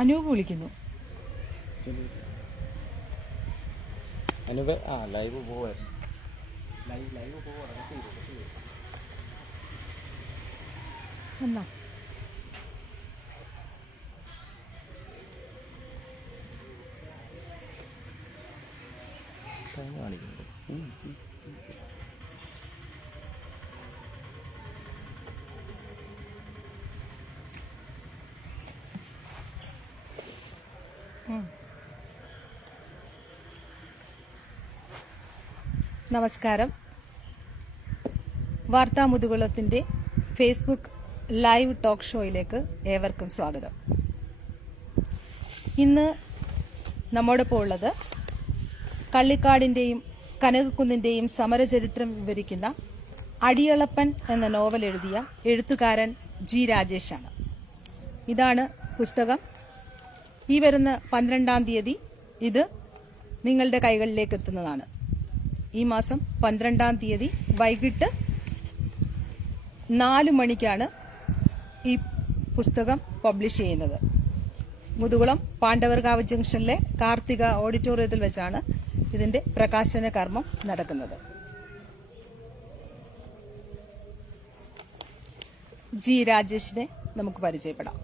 അനൂപ് വിളിക്കുന്നു. അനൂപ് ലൈവ് പോവായിരുന്നു. ലൈവ് പോവാണ്. എന്നാ ടൈം കാണിക്കുന്നത്. നമസ്കാരം. വാർത്താ മുതുകുളത്തിൻ്റെ ഫേസ്ബുക്ക് ലൈവ് ടോക്ക് ഷോയിലേക്ക് ഏവർക്കും സ്വാഗതം. ഇന്ന് നമ്മോടൊപ്പം ഉള്ളത് കള്ളിക്കാടിൻ്റെയും കനകക്കുന്നിൻ്റെയും സമരചരിത്രം വിവരിക്കുന്ന അടിയളപ്പൻ എന്ന നോവൽ എഴുതിയ എഴുത്തുകാരൻ ജി രാജേഷാണ്. ഇതാണ് പുസ്തകം. ഈ വരുന്ന 12-ാം തീയതി ഇത് നിങ്ങളുടെ കൈകളിലേക്ക് എത്തുന്നതാണ്. ഈ മാസം 12-ാം തീയതി വൈകിട്ട് 4 മണിക്കാണ് ഈ പുസ്തകം പബ്ലിഷ് ചെയ്യുന്നത്. മുതുകുളം പാണ്ഡവർകാവ് ജംഗ്ഷനിലെ കാർത്തിക ഓഡിറ്റോറിയത്തിൽ വെച്ചാണ് ഇതിന്റെ പ്രകാശന കർമ്മം നടക്കുന്നത്. ജി രാജേഷിനെ നമുക്ക് പരിചയപ്പെടാം.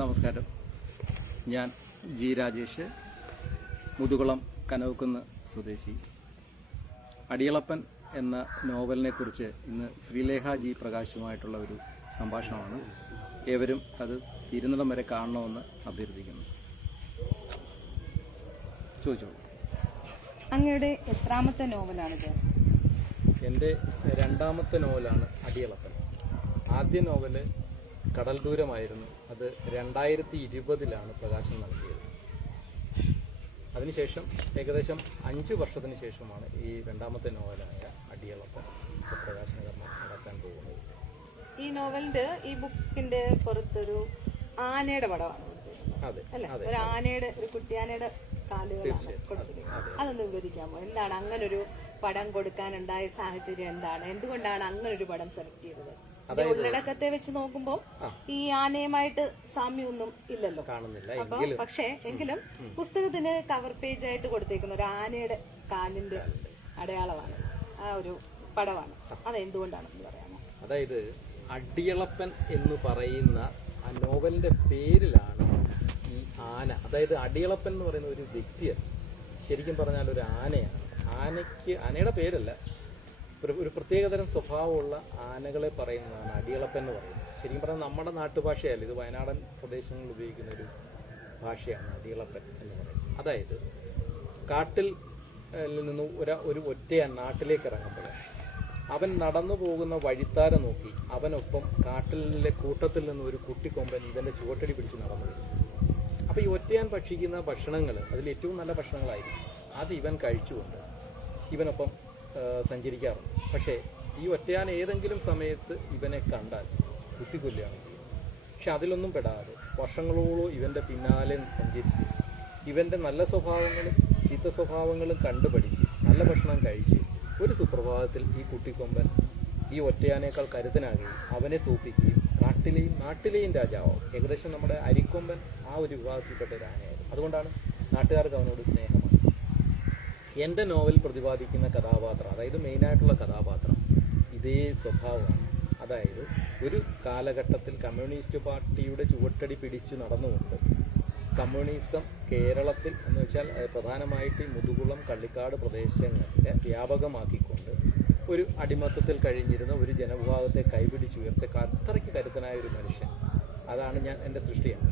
നമസ്കാരം. ഞാൻ ജി രാജേഷ്, മുതുകുളം കനകക്കുന്ന് സ്വദേശി. അടിയളപ്പൻ എന്ന നോവലിനെ കുറിച്ച് ഇന്ന് ശ്രീലേഖ ജി പ്രകാശുമായിട്ടുള്ള ഒരു സംഭാഷണമാണ്. ഏവരും അത് തീരുന്നിടം വരെ കാണണമെന്ന് അഭ്യർത്ഥിക്കുന്നു. ചോദിച്ചോളൂ. അങ്ങയുടെ എത്രാമത്തെ നോവലാണിത്? എൻ്റെ 2ാമത്തെ നോവലാണ് അടിയളപ്പൻ. ആദ്യ നോവല് കടൽ ദൂരമായിരുന്നു. അത് 2020 പ്രകാശനം നൽകിയത്. അതിനുശേഷം ഏകദേശം 5 വർഷത്തിന് ശേഷമാണ് ഈ 2ാമത്തെ നോവലായ അടിയളപ്പൻ പ്രകാശന കർമ്മം നടക്കാൻ പോകുന്നത്. ഈ നോവലിന്റെ ഈ ബുക്കിന്റെ പുറത്തൊരു ആനയുടെ പടമാണ്. അതെ അല്ലെ? ഒരു ആനയുടെ, ഒരു കുട്ടിയാനയുടെ കാലുകളാണ് കൊടുത്തിരിക്കുന്നത്. അതൊന്ന് വിവരിക്കാമോ? എന്താണ് അങ്ങനെ ഒരു പടം കൊടുക്കാനുണ്ടായ സാഹചര്യം? എന്താണ്, എന്തുകൊണ്ടാണ് അങ്ങനെ ഒരു പടം സെലക്ട് ചെയ്തത്? ഉള്ളടക്കത്തെ വെച്ച് നോക്കുമ്പോൾ ഈ ആനയുമായിട്ട് സാമ്യമൊന്നും ഇല്ലല്ലോ, കാണുന്നില്ല. അപ്പൊ പക്ഷേ എങ്കിലും പുസ്തകത്തിന് കവർ പേജ് ആയിട്ട് കൊടുത്തേക്കുന്ന ഒരു ആനയുടെ കാലിന്റെ അടയാളമാണ്, ആ ഒരു പടമാണ്. അതെന്തുകൊണ്ടാണെന്ന് പറയാമോ? അതായത് അടിയളപ്പൻ എന്ന് പറയുന്ന ആ നോവലിന്റെ പേരിലാണ് ഈ ആന, അതായത് അടിയളപ്പൻ എന്ന് പറയുന്ന ഒരു വ്യക്തിയാണ്. ശരിക്കും പറഞ്ഞാൽ ഒരു ആനയാണ്. ആനയുടെ പേരല്ല, ഒരു പ്രത്യേകതരം സ്വഭാവമുള്ള ആനകളെ പറയുന്നതാണ് അടിയളപ്പൻ എന്ന് പറയുന്നത്. ശരിക്കും പറഞ്ഞാൽ നമ്മുടെ നാട്ടുഭാഷയല്ല, ഇത് വയനാടൻ പ്രദേശങ്ങളിൽ ഉപയോഗിക്കുന്ന ഒരു ഭാഷയാണ് അടിയളപ്പൻ എന്ന് പറയുന്നത്. അതായത് കാട്ടിൽ നിന്ന് ഒരു ഒറ്റയാൻ നാട്ടിലേക്ക് ഇറങ്ങുമ്പോൾ അവൻ നടന്നു പോകുന്ന വഴിത്താര നോക്കി അവനൊപ്പം കാട്ടിലെ കൂട്ടത്തിൽ നിന്ന് ഒരു കുട്ടിക്കൊമ്പൻ ഇവന്റെ ചുവട്ടടി പിടിച്ച് നടന്നു വരും. അപ്പൊ ഈ ഒറ്റയാൻ ഭക്ഷിക്കുന്ന ഭക്ഷണങ്ങൾ അതിൽ ഏറ്റവും നല്ല ഭക്ഷണങ്ങളായിരിക്കും. അത് ഇവൻ കഴിച്ചുകൊണ്ട് ഇവനൊപ്പം സഞ്ചരിക്കാറുണ്ട്. പക്ഷേ ഈ ഒറ്റയാൻ ഏതെങ്കിലും സമയത്ത് ഇവനെ കണ്ടാൽ കുത്തിക്കൊല്ലുകയാണ് ചെയ്യുന്നത്. പക്ഷെ അതിലൊന്നും പെടാതെ വർഷങ്ങളോളം ഇവന്റെ പിന്നാലെ സഞ്ചരിച്ച് ഇവന്റെ നല്ല സ്വഭാവങ്ങളും ചീത്ത സ്വഭാവങ്ങളും കണ്ടുപഠിച്ച് നല്ല ഭക്ഷണം കഴിച്ച് ഒരു സുപ്രഭാതത്തിൽ ഈ കുട്ടിക്കൊമ്പൻ ഈ ഒറ്റയാനേക്കാൾ കരുത്തനാകുകയും അവനെ തോൽപ്പിക്കുകയും നാട്ടിലെയും രാജാവും. ഏകദേശം നമ്മുടെ അരിക്കൊമ്പൻ ആ ഒരു വിഭാഗത്തിൽപ്പെട്ട ഒരു ആനയായിരുന്നു. അതുകൊണ്ടാണ് നാട്ടുകാർക്ക് അവനോട് സ്നേഹമാണ്. എൻ്റെ നോവൽ പ്രതിപാദിക്കുന്ന കഥാപാത്രം, അതായത് മെയിനായിട്ടുള്ള കഥാപാത്രം ഇതേ സ്വഭാവമാണ്. അതായത് ഒരു കാലഘട്ടത്തിൽ കമ്മ്യൂണിസ്റ്റ് പാർട്ടിയുടെ ചുവട്ടടി പിടിച്ചു നടന്നുകൊണ്ട് കമ്മ്യൂണിസം കേരളത്തിൽ എന്ന് വെച്ചാൽ പ്രധാനമായിട്ട് മുതുകുളം കള്ളിക്കാട് പ്രദേശങ്ങളെ വ്യാപകമാക്കിക്കൊണ്ട് ഒരു അടിമത്തത്തിൽ കഴിഞ്ഞിരുന്ന ഒരു ജനവിഭാഗത്തെ കൈപിടിച്ചുയർത്തി അത്രയ്ക്ക് കരുത്തനായ ഒരു മനുഷ്യൻ. അതാണ് എൻ്റെ സൃഷ്ടിയാണ്.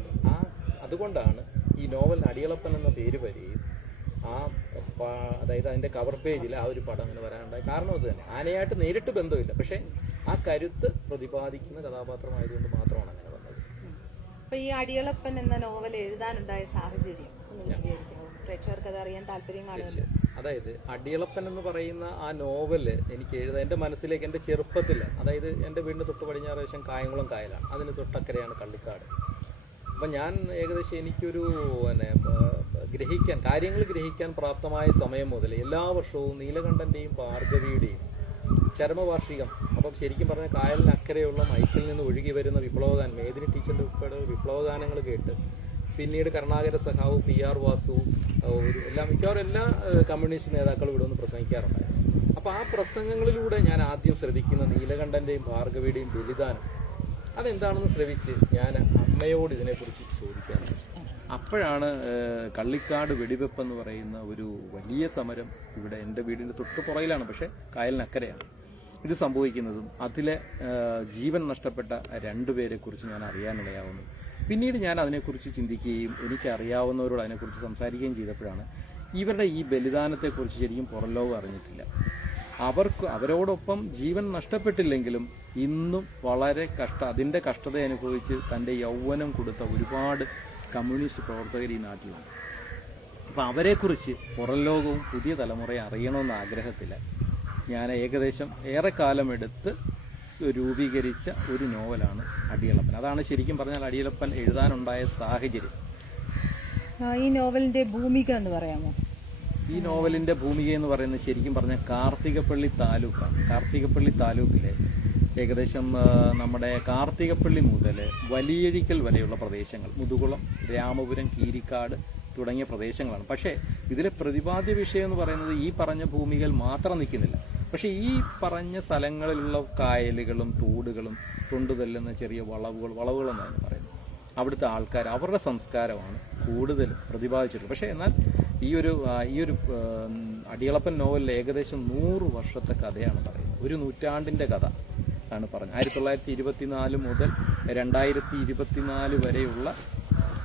അതുകൊണ്ടാണ് ഈ നോവൽ അടിയളപ്പൻ എന്ന പേര് വരികയും അതായത് അതിന്റെ കവർ പേജിൽ ആ ഒരു പടം അങ്ങനെ വരാനുണ്ടായ കാരണം അത് തന്നെ. ആനയായിട്ട് നേരിട്ട് ബന്ധമില്ല, പക്ഷെ ആ കരുത്ത് പ്രതിപാദിക്കുന്ന കഥാപാത്രമായതുകൊണ്ട് മാത്രമാണ് അങ്ങനെ വന്നത്. അപ്പൊ ഈ അടിയളപ്പൻ എന്ന നോവൽ എഴുതാനുണ്ടായ സാഹചര്യം പ്രേക്ഷകർക്ക് അത് അറിയാൻ താല്പര്യം കാണുമല്ലോ. അതായത് അടിയളപ്പൻ എന്ന് പറയുന്ന ആ നോവല് എനിക്ക് എഴുതാൻ എൻ്റെ മനസ്സിലേക്ക് എൻ്റെ ചെറുപ്പത്തിൽ, അതായത് എൻ്റെ വീടിന് തൊട്ട് പടിഞ്ഞാറ് വശം കായംകുളം കായലാണ്, അതിന് തൊട്ടക്കരയാണ് കള്ളിക്കാട്. അപ്പം ഞാൻ ഏകദേശം എനിക്കൊരു കാര്യങ്ങൾ ഗ്രഹിക്കാൻ പ്രാപ്തമായ സമയം മുതൽ എല്ലാ വർഷവും നീലകണ്ഠന്റെയും ഭാർഗവിയുടെയും ചരമവാർഷികം, അപ്പം ശരിക്കും പറഞ്ഞാൽ കായലിനക്കരെയുള്ള മൈക്കിൽ നിന്ന് ഒഴുകി വരുന്ന വിപ്ലവഗാനം, മേദിനി ടീച്ചറിന്റെ ഉൾപ്പെടെ വിപ്ലവഗാനങ്ങൾ കേട്ട് പിന്നീട് കരുണാകര സഖാവ് PR വാസു മിക്കവാറും എല്ലാ കമ്മ്യൂണിസ്റ്റ് നേതാക്കളും ഇവിടെ നിന്ന് പ്രസംഗിക്കാറുണ്ടായിരുന്നു. അപ്പോൾ ആ പ്രസംഗങ്ങളിലൂടെ ഞാൻ ആദ്യം ശ്രദ്ധിക്കുന്ന നീലകണ്ഠന്റെയും ഭാർഗവിയുടെയും ബലിദാനം അതെന്താണെന്ന് ശ്രമിച്ച് ഞാൻ അമ്മയോട് ഇതിനെക്കുറിച്ച് ചോദിക്കാറുണ്ട്. അപ്പോഴാണ് കള്ളിക്കാട് വെടിവെപ്പ് എന്ന് പറയുന്ന ഒരു വലിയ സമരം ഇവിടെ എൻ്റെ വീടിൻ്റെ തൊട്ട് പുറകിലാണ്, പക്ഷേ കായലിനക്കരെയാണ് ഇത് സംഭവിക്കുന്നതും അതിലെ ജീവൻ നഷ്ടപ്പെട്ട രണ്ടുപേരെക്കുറിച്ച് ഞാൻ അറിയാനിടയാവുന്നു. പിന്നീട് ഞാൻ അതിനെക്കുറിച്ച് ചിന്തിക്കുകയും എനിക്കറിയാവുന്നവരോട് അതിനെക്കുറിച്ച് സംസാരിക്കുകയും ചെയ്തപ്പോഴാണ് ഇവരുടെ ഈ ബലിദാനത്തെക്കുറിച്ച് ശരിക്കും പുറംലോകം അറിഞ്ഞിട്ടില്ല. അവരോടൊപ്പം ജീവൻ നഷ്ടപ്പെട്ടില്ലെങ്കിലും ഇന്നും വളരെ അതിൻ്റെ കഷ്ടത അനുഭവിച്ച് തൻ്റെ യൗവനം കൊടുത്ത ഒരുപാട് കമ്മ്യൂണിസ്റ്റ് പ്രവർത്തകർ ഈ നാട്ടിലുണ്ട്. അപ്പം അവരെക്കുറിച്ച് പുറം ലോകവും പുതിയ തലമുറയെ അറിയണമെന്ന ആഗ്രഹത്തിൽ ഞാൻ ഏകദേശം ഏറെക്കാലമെടുത്ത് രൂപീകരിച്ച ഒരു നോവലാണ് അടിയളപ്പൻ. അതാണ് ശരിക്കും പറഞ്ഞാൽ അടിയളപ്പൻ എഴുതാനുണ്ടായ സാഹചര്യം. ഈ നോവലിന്റെ ഭൂമിക എന്ന് പറയാമോ? ഈ നോവലിന്റെ ഭൂമിക എന്ന് പറയുന്നത് ശരിക്കും പറഞ്ഞാൽ കാർത്തികപ്പള്ളി താലൂക്കാണ്. കാർത്തികപ്പള്ളി താലൂക്കിലെ ഏകദേശം നമ്മുടെ കാർത്തികപ്പള്ളി മുതൽ വലിയഴിക്കൽ വരെയുള്ള പ്രദേശങ്ങൾ, മുതുകുളം, രാമപുരം, കീരിക്കാട് തുടങ്ങിയ പ്രദേശങ്ങളാണ്. പക്ഷേ ഇതിലെ പ്രതിപാദ്യ വിഷയം എന്ന് പറയുന്നത് ഈ പറഞ്ഞ ഭൂമികൾ മാത്രം നിൽക്കുന്നില്ല. പക്ഷേ ഈ പറഞ്ഞ സ്ഥലങ്ങളിലുള്ള കായലുകളും തോടുകളും തൊണ്ടുതല്ലുന്ന ചെറിയ വളവുകളെന്നാണ് പറയുന്നത്. അവിടുത്തെ ആൾക്കാർ, അവരുടെ സംസ്കാരമാണ് കൂടുതൽ പ്രതിപാദിച്ചിട്ടുള്ളത്. പക്ഷേ എന്നാൽ ഈ ഒരു അടിയളപ്പൻ നോവലിൽ ഏകദേശം 100 വർഷത്തെ കഥയാണ് പറയുന്നത്. ഒരു നൂറ്റാണ്ടിന്റെ കഥ ആണ് പറഞ്ഞത്. 1924 മുതൽ 2024 വരെയുള്ള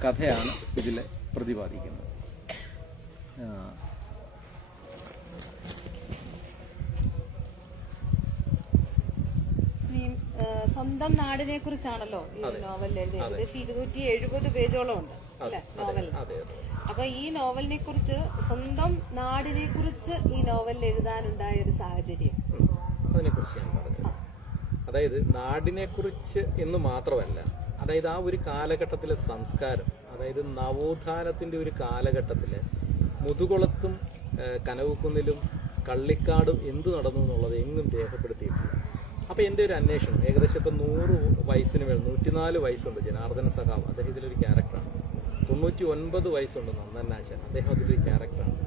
കഥയാണ് ഇതിൽ പ്രതിപാദിക്കുന്നത്. സ്വന്തം നാടിനെ കുറിച്ചാണല്ലോ ഈ നോവലിൽ എഴുതിയത്. ഏകദേശം 270 പേജോളം ഉണ്ട് അല്ലെ നോവൽ. അപ്പൊ ഈ നോവലിനെ കുറിച്ച്, സ്വന്തം നാടിനെ കുറിച്ച് ഈ നോവലിൽ എഴുതാനുണ്ടായ ഒരു സാഹചര്യം, അതിനെക്കുറിച്ച് ഞാൻ പറഞ്ഞു. അതായത് നാടിനെ കുറിച്ച് എന്ന് മാത്രമല്ല, അതായത് ആ ഒരു കാലഘട്ടത്തിലെ സംസ്കാരം, അതായത് നവോത്ഥാനത്തിന്റെ ഒരു കാലഘട്ടത്തില് മുതുകുളത്തും കനവുക്കുന്നിലും കള്ളിക്കാടും എന്ത് നടന്നു എന്നുള്ളത് എങ്ങും രേഖപ്പെടുത്തിയിട്ടില്ല. അപ്പൊ എന്റെ ഒരു അന്വേഷണം ഏകദേശം ഇപ്പൊ 100 വയസ്സിന് മേൽ 104 വയസ്സുണ്ട് ജനാർദ്ദന സഖാവ്, അദ്ദേഹം ഇതിലൊരു ക്യാരക്ടറാണ്. 99 വയസ്സുണ്ട് നന്ദനാശൻ, അദ്ദേഹം അതിലൊരു ക്യാരക്ടറാണ്.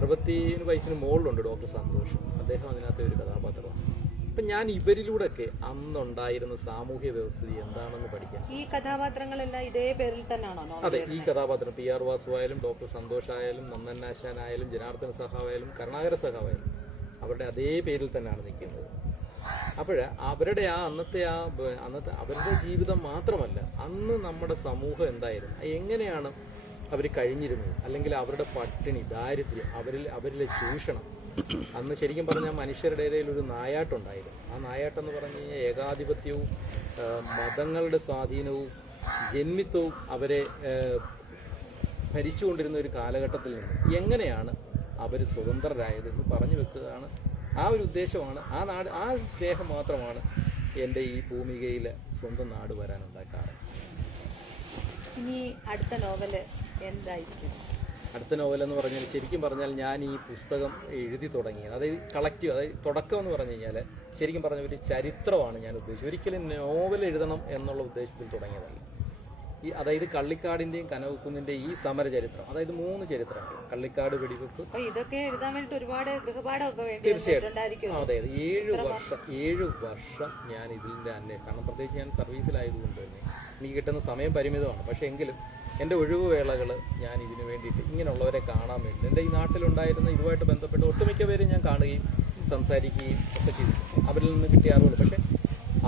60 വയസ്സിന് മുകളിലുണ്ട് ഡോക്ടർ സന്തോഷ്, അദ്ദേഹം അതിനകത്തെ ഒരു കഥാപാത്രമാണ്. അപ്പൊ ഞാൻ ഇവരിലൂടെയൊക്കെ അന്നുണ്ടായിരുന്ന സാമൂഹ്യ വ്യവസ്ഥിതി എന്താണെന്ന് പഠിക്കാൻ. ഈ കഥാപാത്രങ്ങളെല്ലാം ഇതേ പേരിൽ തന്നെയാണോ? അതെ, ഈ കഥാപാത്രം PR വാസു ആയാലും ഡോക്ടർ സന്തോഷ് ആയാലും നന്ദനാശാൻ ആയാലും ജനാർദ്ദന സഖാവായാലും കരുണാകര സഖാവായാലും അവരുടെ അതേ പേരിൽ തന്നെയാണ് നിൽക്കുന്നത്. അവരുടെ അന്നത്തെ അവരുടെ ജീവിതം മാത്രമല്ല, അന്ന് നമ്മുടെ സമൂഹം എന്തായിരുന്നു, എങ്ങനെയാണ് അവർ കഴിഞ്ഞിരുന്നത്, അല്ലെങ്കിൽ അവരുടെ പട്ടിണി, ദാരിദ്ര്യം, അവരിലെ ചൂഷണം. അന്ന് ശരിക്കും പറഞ്ഞാൽ മനുഷ്യരുടെ ഇടയിൽ ഒരു നായാട്ടുണ്ടായിരുന്നു. ആ നായാട്ടെന്ന് പറഞ്ഞു കഴിഞ്ഞാൽ ഏകാധിപത്യവും മതങ്ങളുടെ സ്വാധീനവും ജന്മിത്വവും അവരെ ഭരിച്ചുകൊണ്ടിരുന്ന ഒരു കാലഘട്ടത്തിൽ നിന്ന് എങ്ങനെയാണ് അവർ സ്വതന്ത്രരായതെന്ന് പറഞ്ഞു വെക്കുകയാണ്. ആ ഒരു ഉദ്ദേശമാണ്, ആ സ്നേഹം മാത്രമാണ് എൻ്റെ ഈ ഭൂമികയിൽ സ്വന്തം നാട് വരാനുണ്ടാക്കാറ്. ഇനി അടുത്ത നോവല് എന്തായിരിക്കും? അടുത്ത നോവലെന്ന് പറഞ്ഞാൽ ശരിക്കും പറഞ്ഞാൽ ഞാൻ ഈ പുസ്തകം എഴുതി തുടങ്ങിയത്, അതായത് കളക്റ്റീവ്, അതായത് തുടക്കം എന്ന് പറഞ്ഞു കഴിഞ്ഞാൽ ശരിക്കും പറഞ്ഞ ഒരു ചരിത്രമാണ് ഞാൻ ഉദ്ദേശിച്ചത്. ഒരിക്കലും നോവൽ എഴുതണം എന്നുള്ള ഉദ്ദേശത്തിൽ തുടങ്ങിയതല്ല. അതായത് കള്ളിക്കാടിന്റെയും കനവുക്കുന്നിന്റെയും ഈ സമര ചരിത്രം, അതായത് 3 ചരിത്രങ്ങൾ, കള്ളിക്കാട് വെടിവെപ്പ്, ഇതൊക്കെ എഴുതാൻ വേണ്ടിട്ട് ഒരുപാട് ഗൃഹപാഠമൊക്കെ വേണ്ടി. തീർച്ചയായിട്ടും. അതായത് 7 വർഷം ഞാൻ ഇതിന്റെ അന്വേഷണം, കാരണം പ്രത്യേകിച്ച് ഞാൻ സർവീസിലായതുകൊണ്ട് തന്നെ എനിക്ക് കിട്ടുന്ന സമയം പരിമിതമാണ്. പക്ഷെ എങ്കിലും എൻ്റെ ഒഴിവുവേളകൾ ഞാൻ ഇതിനു വേണ്ടിയിട്ട് ഇങ്ങനെയുള്ളവരെ കാണാൻ വേണ്ടി, എൻ്റെ ഈ നാട്ടിലുണ്ടായിരുന്ന ഇതുമായിട്ട് ബന്ധപ്പെട്ട് ഒട്ടുമിക്ക പേരും ഞാൻ കാണുകയും സംസാരിക്കുകയും ഒക്കെ ചെയ്തു. അവരിൽ നിന്ന് കിട്ടിയ അറിവുകൾ, പക്ഷെ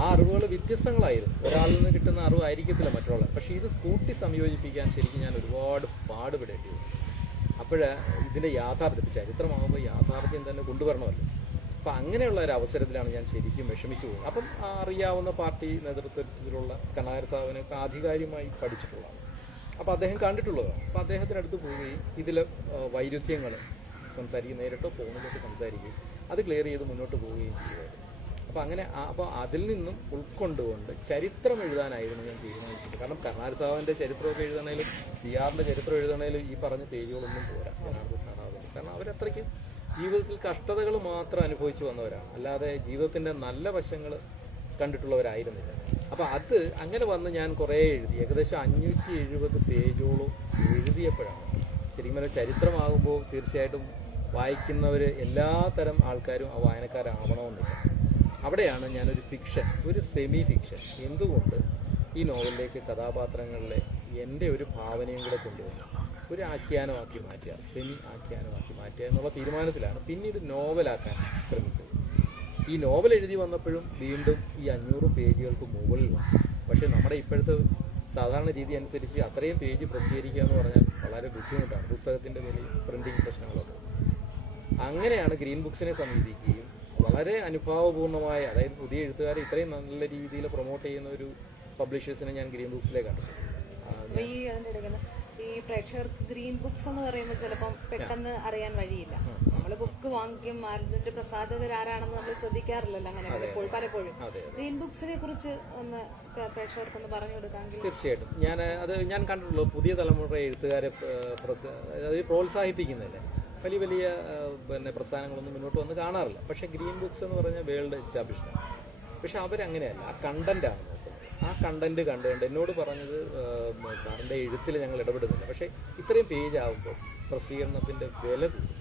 ആ അറിവുകൾ വ്യത്യസ്തങ്ങളായിരുന്നു. ഒരാളിൽ നിന്ന് കിട്ടുന്ന അറിവായിരിക്കത്തില്ല മറ്റുള്ള. പക്ഷെ ഇത് കൂട്ടി സംയോജിപ്പിക്കാൻ ശരിക്കും ഞാൻ ഒരുപാട് പാടുപെടേണ്ടി വന്നു. ഇതിന്റെ യാഥാർത്ഥ്യം, ചരിത്രമാകുമ്പോൾ യാഥാർത്ഥ്യം തന്നെ കൊണ്ടുവരണമല്ലോ. അപ്പം അങ്ങനെയുള്ള ഒരു അവസരത്തിലാണ് ഞാൻ ശരിക്കും വിഷമിച്ചു പോകുന്നത്. അപ്പം അറിയാവുന്ന പാർട്ടി നേതൃത്വത്തിലുള്ള കരുണാകര സാഹിബിനൊക്കെ ആധികാരികമായി പഠിച്ചിട്ടുള്ളതാണ്. അപ്പം അദ്ദേഹം കണ്ടിട്ടുള്ളതാണ്. അപ്പം അദ്ദേഹത്തിനടുത്ത് പോവുകയും ഇതിലെ വൈരുദ്ധ്യങ്ങൾ സംസാരിക്കും, നേരിട്ടോ ഫോണിലൊക്കെ സംസാരിക്കുകയും അത് ക്ലിയർ ചെയ്ത് മുന്നോട്ട് പോവുകയും ചെയ്യുമായിരുന്നു. അപ്പോൾ അങ്ങനെ അപ്പോൾ അതിൽ നിന്നും ഉൾക്കൊണ്ടുകൊണ്ട് ചരിത്രം എഴുതാനായിരുന്നു ഞാൻ തീരുമാനിച്ചത്. കാരണം കർണാടക സാഹുവിൻ്റെ ചരിത്രമൊക്കെ എഴുതണേലും ബിഹാറിൻ്റെ ചരിത്രം എഴുതണേലും ഈ പറഞ്ഞ പേജുകളൊന്നും പോരാ കർണാടക സാഹുവിന്. കാരണം അവരത്രയ്ക്ക് ജീവിതത്തിൽ കഷ്ടതകൾ മാത്രം അനുഭവിച്ചു വന്നവരാണ്, അല്ലാതെ ജീവിതത്തിൻ്റെ നല്ല വശങ്ങൾ കണ്ടിട്ടുള്ളവരായിരുന്നില്ല. അപ്പോൾ അത് അങ്ങനെ വന്ന് ഞാൻ കുറേ എഴുതി, ഏകദേശം 570 പേജോളം എഴുതിയപ്പോഴാണ് ശരിക്കും പറഞ്ഞാൽ ചരിത്രമാകുമ്പോൾ തീർച്ചയായിട്ടും വായിക്കുന്നവർ എല്ലാ തരം ആൾക്കാരും ആ വായനക്കാരാവണമെന്നില്ല. അവിടെയാണ് ഞാനൊരു ഫിക്ഷൻ, ഒരു സെമി ഫിക്ഷൻ എന്തുകൊണ്ട് ഈ നോവലിലേക്ക് കഥാപാത്രങ്ങളിലെ എൻ്റെ ഒരു ഭാവനയും കൂടെ കൊണ്ടുവന്നു ഒരു ആഖ്യാനമാക്കി മാറ്റുക, സെമി ആഖ്യാനമാക്കി മാറ്റുക എന്നുള്ള തീരുമാനത്തിലാണ് പിന്നീട് നോവലാക്കാൻ ശ്രമിച്ചത്. ഈ നോവൽ എഴുതി വന്നപ്പോഴും വീണ്ടും ഈ 500 പേജുകൾക്ക് മുകളിൽ വന്നു. പക്ഷേ നമ്മുടെ ഇപ്പോഴത്തെ സാധാരണ രീതി അനുസരിച്ച് അത്രയും പേജ് പ്രസിദ്ധീകരിക്കുക എന്ന് പറഞ്ഞാൽ വളരെ ബുദ്ധിമുട്ടാണ്, പുസ്തകത്തിൻ്റെ വിലയും പ്രിൻറ്റിങ് പ്രശ്നങ്ങളൊക്കെ. അങ്ങനെയാണ് ഗ്രീൻ ബുക്സിനെ സമീപിക്കുകയും വളരെ അനുഭാവപൂർണ്ണമായ, അതായത് പുതിയ എഴുത്തുകാരെ ഇത്രയും നല്ല രീതിയിൽ പ്രൊമോട്ട് ചെയ്യുന്ന ഒരു പബ്ലിഷേഴ്സിനെ ഞാൻ ഗ്രീൻ ബുക്സിലേക്ക് കണ്ടു. ഈ പ്രേക്ഷകർക്ക് ഗ്രീൻ ബുക്സ് എന്ന് പറയുമ്പോൾ ചിലപ്പം പെട്ടെന്ന് അറിയാൻ വഴിയില്ല. നമ്മൾ ബുക്ക് വാങ്ങിക്കും, അതിന്റെ പ്രസാധകരാരാണെന്ന് നമ്മൾ ശ്രദ്ധിക്കാറില്ലല്ലോ അങ്ങനെ പലപ്പോഴും. ഗ്രീൻ ബുക്സിനെ കുറിച്ച് ഒന്ന് പ്രേക്ഷകർക്കൊന്ന് പറഞ്ഞു കൊടുക്കാമെങ്കിൽ. തീർച്ചയായിട്ടും ഞാൻ കണ്ടിട്ടുള്ളൂ പുതിയ തലമുറ എഴുത്തുകാരെ പ്രോത്സാഹിപ്പിക്കുന്നില്ല, വലിയ വലിയ പ്രസ്ഥാനങ്ങളൊന്നും മുന്നോട്ട് വന്ന് കാണാറില്ല. പക്ഷേ ഗ്രീൻ ബുക്സ് എന്ന് പറഞ്ഞാൽ വേൾഡ് എസ്റ്റാബ്ലിഷ്ഡ്. പക്ഷെ അവരങ്ങനെയല്ല, ആ കണ്ടന്റാണ് നോക്കുന്നത്. ആ കണ്ടന്റ് കണ്ടുകൊണ്ട് എന്നോട് പറഞ്ഞത് സാറിൻ്റെ എഴുത്തിൽ ഞങ്ങൾ ഇടപെടുന്നില്ല, പക്ഷേ ഇത്രയും പേജ് ആകുമ്പോൾ പ്രസിദ്ധീകരണത്തിൻ്റെ വില കൂടും.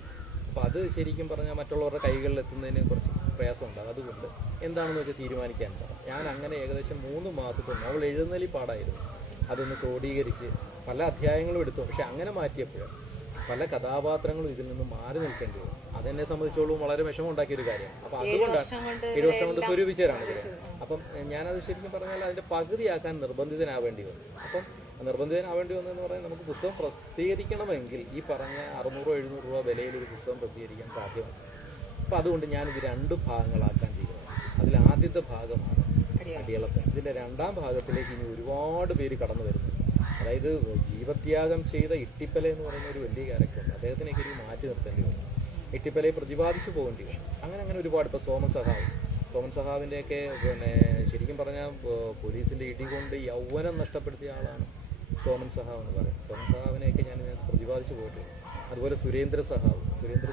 അപ്പോൾ അത് ശരിക്കും പറഞ്ഞാൽ മറ്റുള്ളവരുടെ കൈകളിൽ എത്തുന്നതിന് കുറച്ച് പ്രയാസമുണ്ടാകും. അതുകൊണ്ട് എന്താണെന്ന് വെച്ചാൽ തീരുമാനിക്കാൻ പറ. ഞാൻ അങ്ങനെ ഏകദേശം 3 മാസത്തെ നോവൽ എഴുതുന്നതിൽ പാടായിരുന്നു. അതൊന്ന് ക്രോഡീകരിച്ച് പല അധ്യായങ്ങളും എടുത്തു. പക്ഷെ അങ്ങനെ മാറ്റിയപ്പോഴും പല കഥാപാത്രങ്ങളും ഇതിൽ നിന്ന് മാറി നിൽക്കേണ്ടി വരും. അതെന്നെ സംബന്ധിച്ചോളം വളരെ വിഷമം ഉണ്ടാക്കിയൊരു കാര്യമാണ്. അപ്പം അതുകൊണ്ടാണ് 7 വർഷം കൊണ്ട് സ്വരൂപിച്ചവരാണ് ഇതിൽ. അപ്പം ഞാനത് ശരിക്കും പറഞ്ഞാൽ അതിൻ്റെ പകുതിയാക്കാൻ നിർബന്ധിതനാവേണ്ടി വന്നു. അപ്പം നിർബന്ധിതനാവേണ്ടി വന്നതെന്ന് പറഞ്ഞാൽ നമുക്ക് പുസ്തകം പ്രസിദ്ധീകരിക്കണമെങ്കിൽ ഈ പറഞ്ഞ 600-700 രൂപ വിലയിൽ ഒരു പുസ്തകം പ്രസിദ്ധീകരിക്കാൻ സാധ്യമാണ്. അപ്പം അതുകൊണ്ട് ഞാനിത് 2 ഭാഗങ്ങളാക്കാൻ തീരുമാനിച്ചു. അതിൽ ആദ്യത്തെ ഭാഗമാണ് അടിയളപ്പൻ. ഇതിൻ്റെ 2ാം ഭാഗത്തിലേക്ക് ഇനി ഒരുപാട് പേര് കടന്നു വരുന്നു. അതായത് ജീവത്യാഗം ചെയ്ത ഇട്ടിപ്പല എന്ന് പറയുന്ന ഒരു വലിയ ക്യാരക്ടറുണ്ട്. അദ്ദേഹത്തിനൊക്കെ ഒരു മാറ്റി നിർത്തേണ്ടി വന്നു, ഇട്ടിപ്പലയെ പ്രതിപാദിച്ചു പോകേണ്ടി വന്നു. അങ്ങനെ ഒരുപാട്. ഇപ്പോൾ സോമൻ സഹാവിൻ്റെയൊക്കെ ശരിക്കും പറഞ്ഞാൽ പോലീസിൻ്റെ ഇടികൊണ്ട് യൗവനം നഷ്ടപ്പെടുത്തിയ ആളാണ് സോമൻ സഹാവ് എന്ന് പറയുന്നത്. സോമൻ സഹാവിനെയൊക്കെ ഞാൻ പ്രതിപാദിച്ചു പോയിട്ടുണ്ട്. അതുപോലെ സുരേന്ദ്ര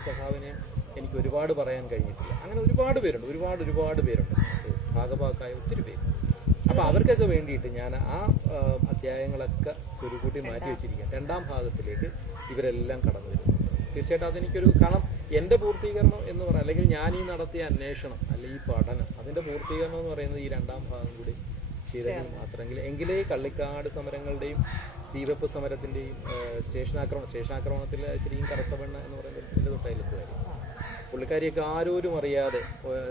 സഹാവിനെ എനിക്ക് ഒരുപാട് പറയാൻ കഴിഞ്ഞിട്ടില്ല. അങ്ങനെ ഒരുപാട് പേരുണ്ട്, ഭാഗഭാക്കായ ഒത്തിരി പേര്. അപ്പോൾ അവർക്കൊക്കെ വേണ്ടിയിട്ട് ഞാൻ ആ അധ്യായങ്ങളൊക്കെ സ്വരുക്കൂട്ടി മാറ്റി വെച്ചിരിക്കുകയാണ്. 2ാം ഭാഗത്തിലേക്ക് ഇവരെല്ലാം കടന്നു വരുന്നു. തീർച്ചയായിട്ടും അതെനിക്കൊരു കാരണം എൻ്റെ പൂർത്തീകരണം എന്ന് പറയാം, അല്ലെങ്കിൽ ഞാൻ ഈ നടത്തിയ അന്വേഷണം അല്ലെങ്കിൽ ഈ പഠനം, അതിൻ്റെ പൂർത്തീകരണം എന്ന് പറയുന്നത് ഈ 2ാം ഭാഗം കൂടി ചെയ്തെങ്കിൽ മാത്രമെങ്കിൽ എങ്കിലേ കള്ളിക്കാട് സമരങ്ങളുടെയും തീവെപ്പ് സമരത്തിൻ്റെയും സ്റ്റേഷനാക്രമണത്തിൽ ശരിക്കും കറുത്തവെണ്ണ എന്ന് പറയുന്നത് തൊട്ടയിലെത്തുകാരി പുള്ളിക്കാരിയൊക്കെ ആരോരും അറിയാതെ,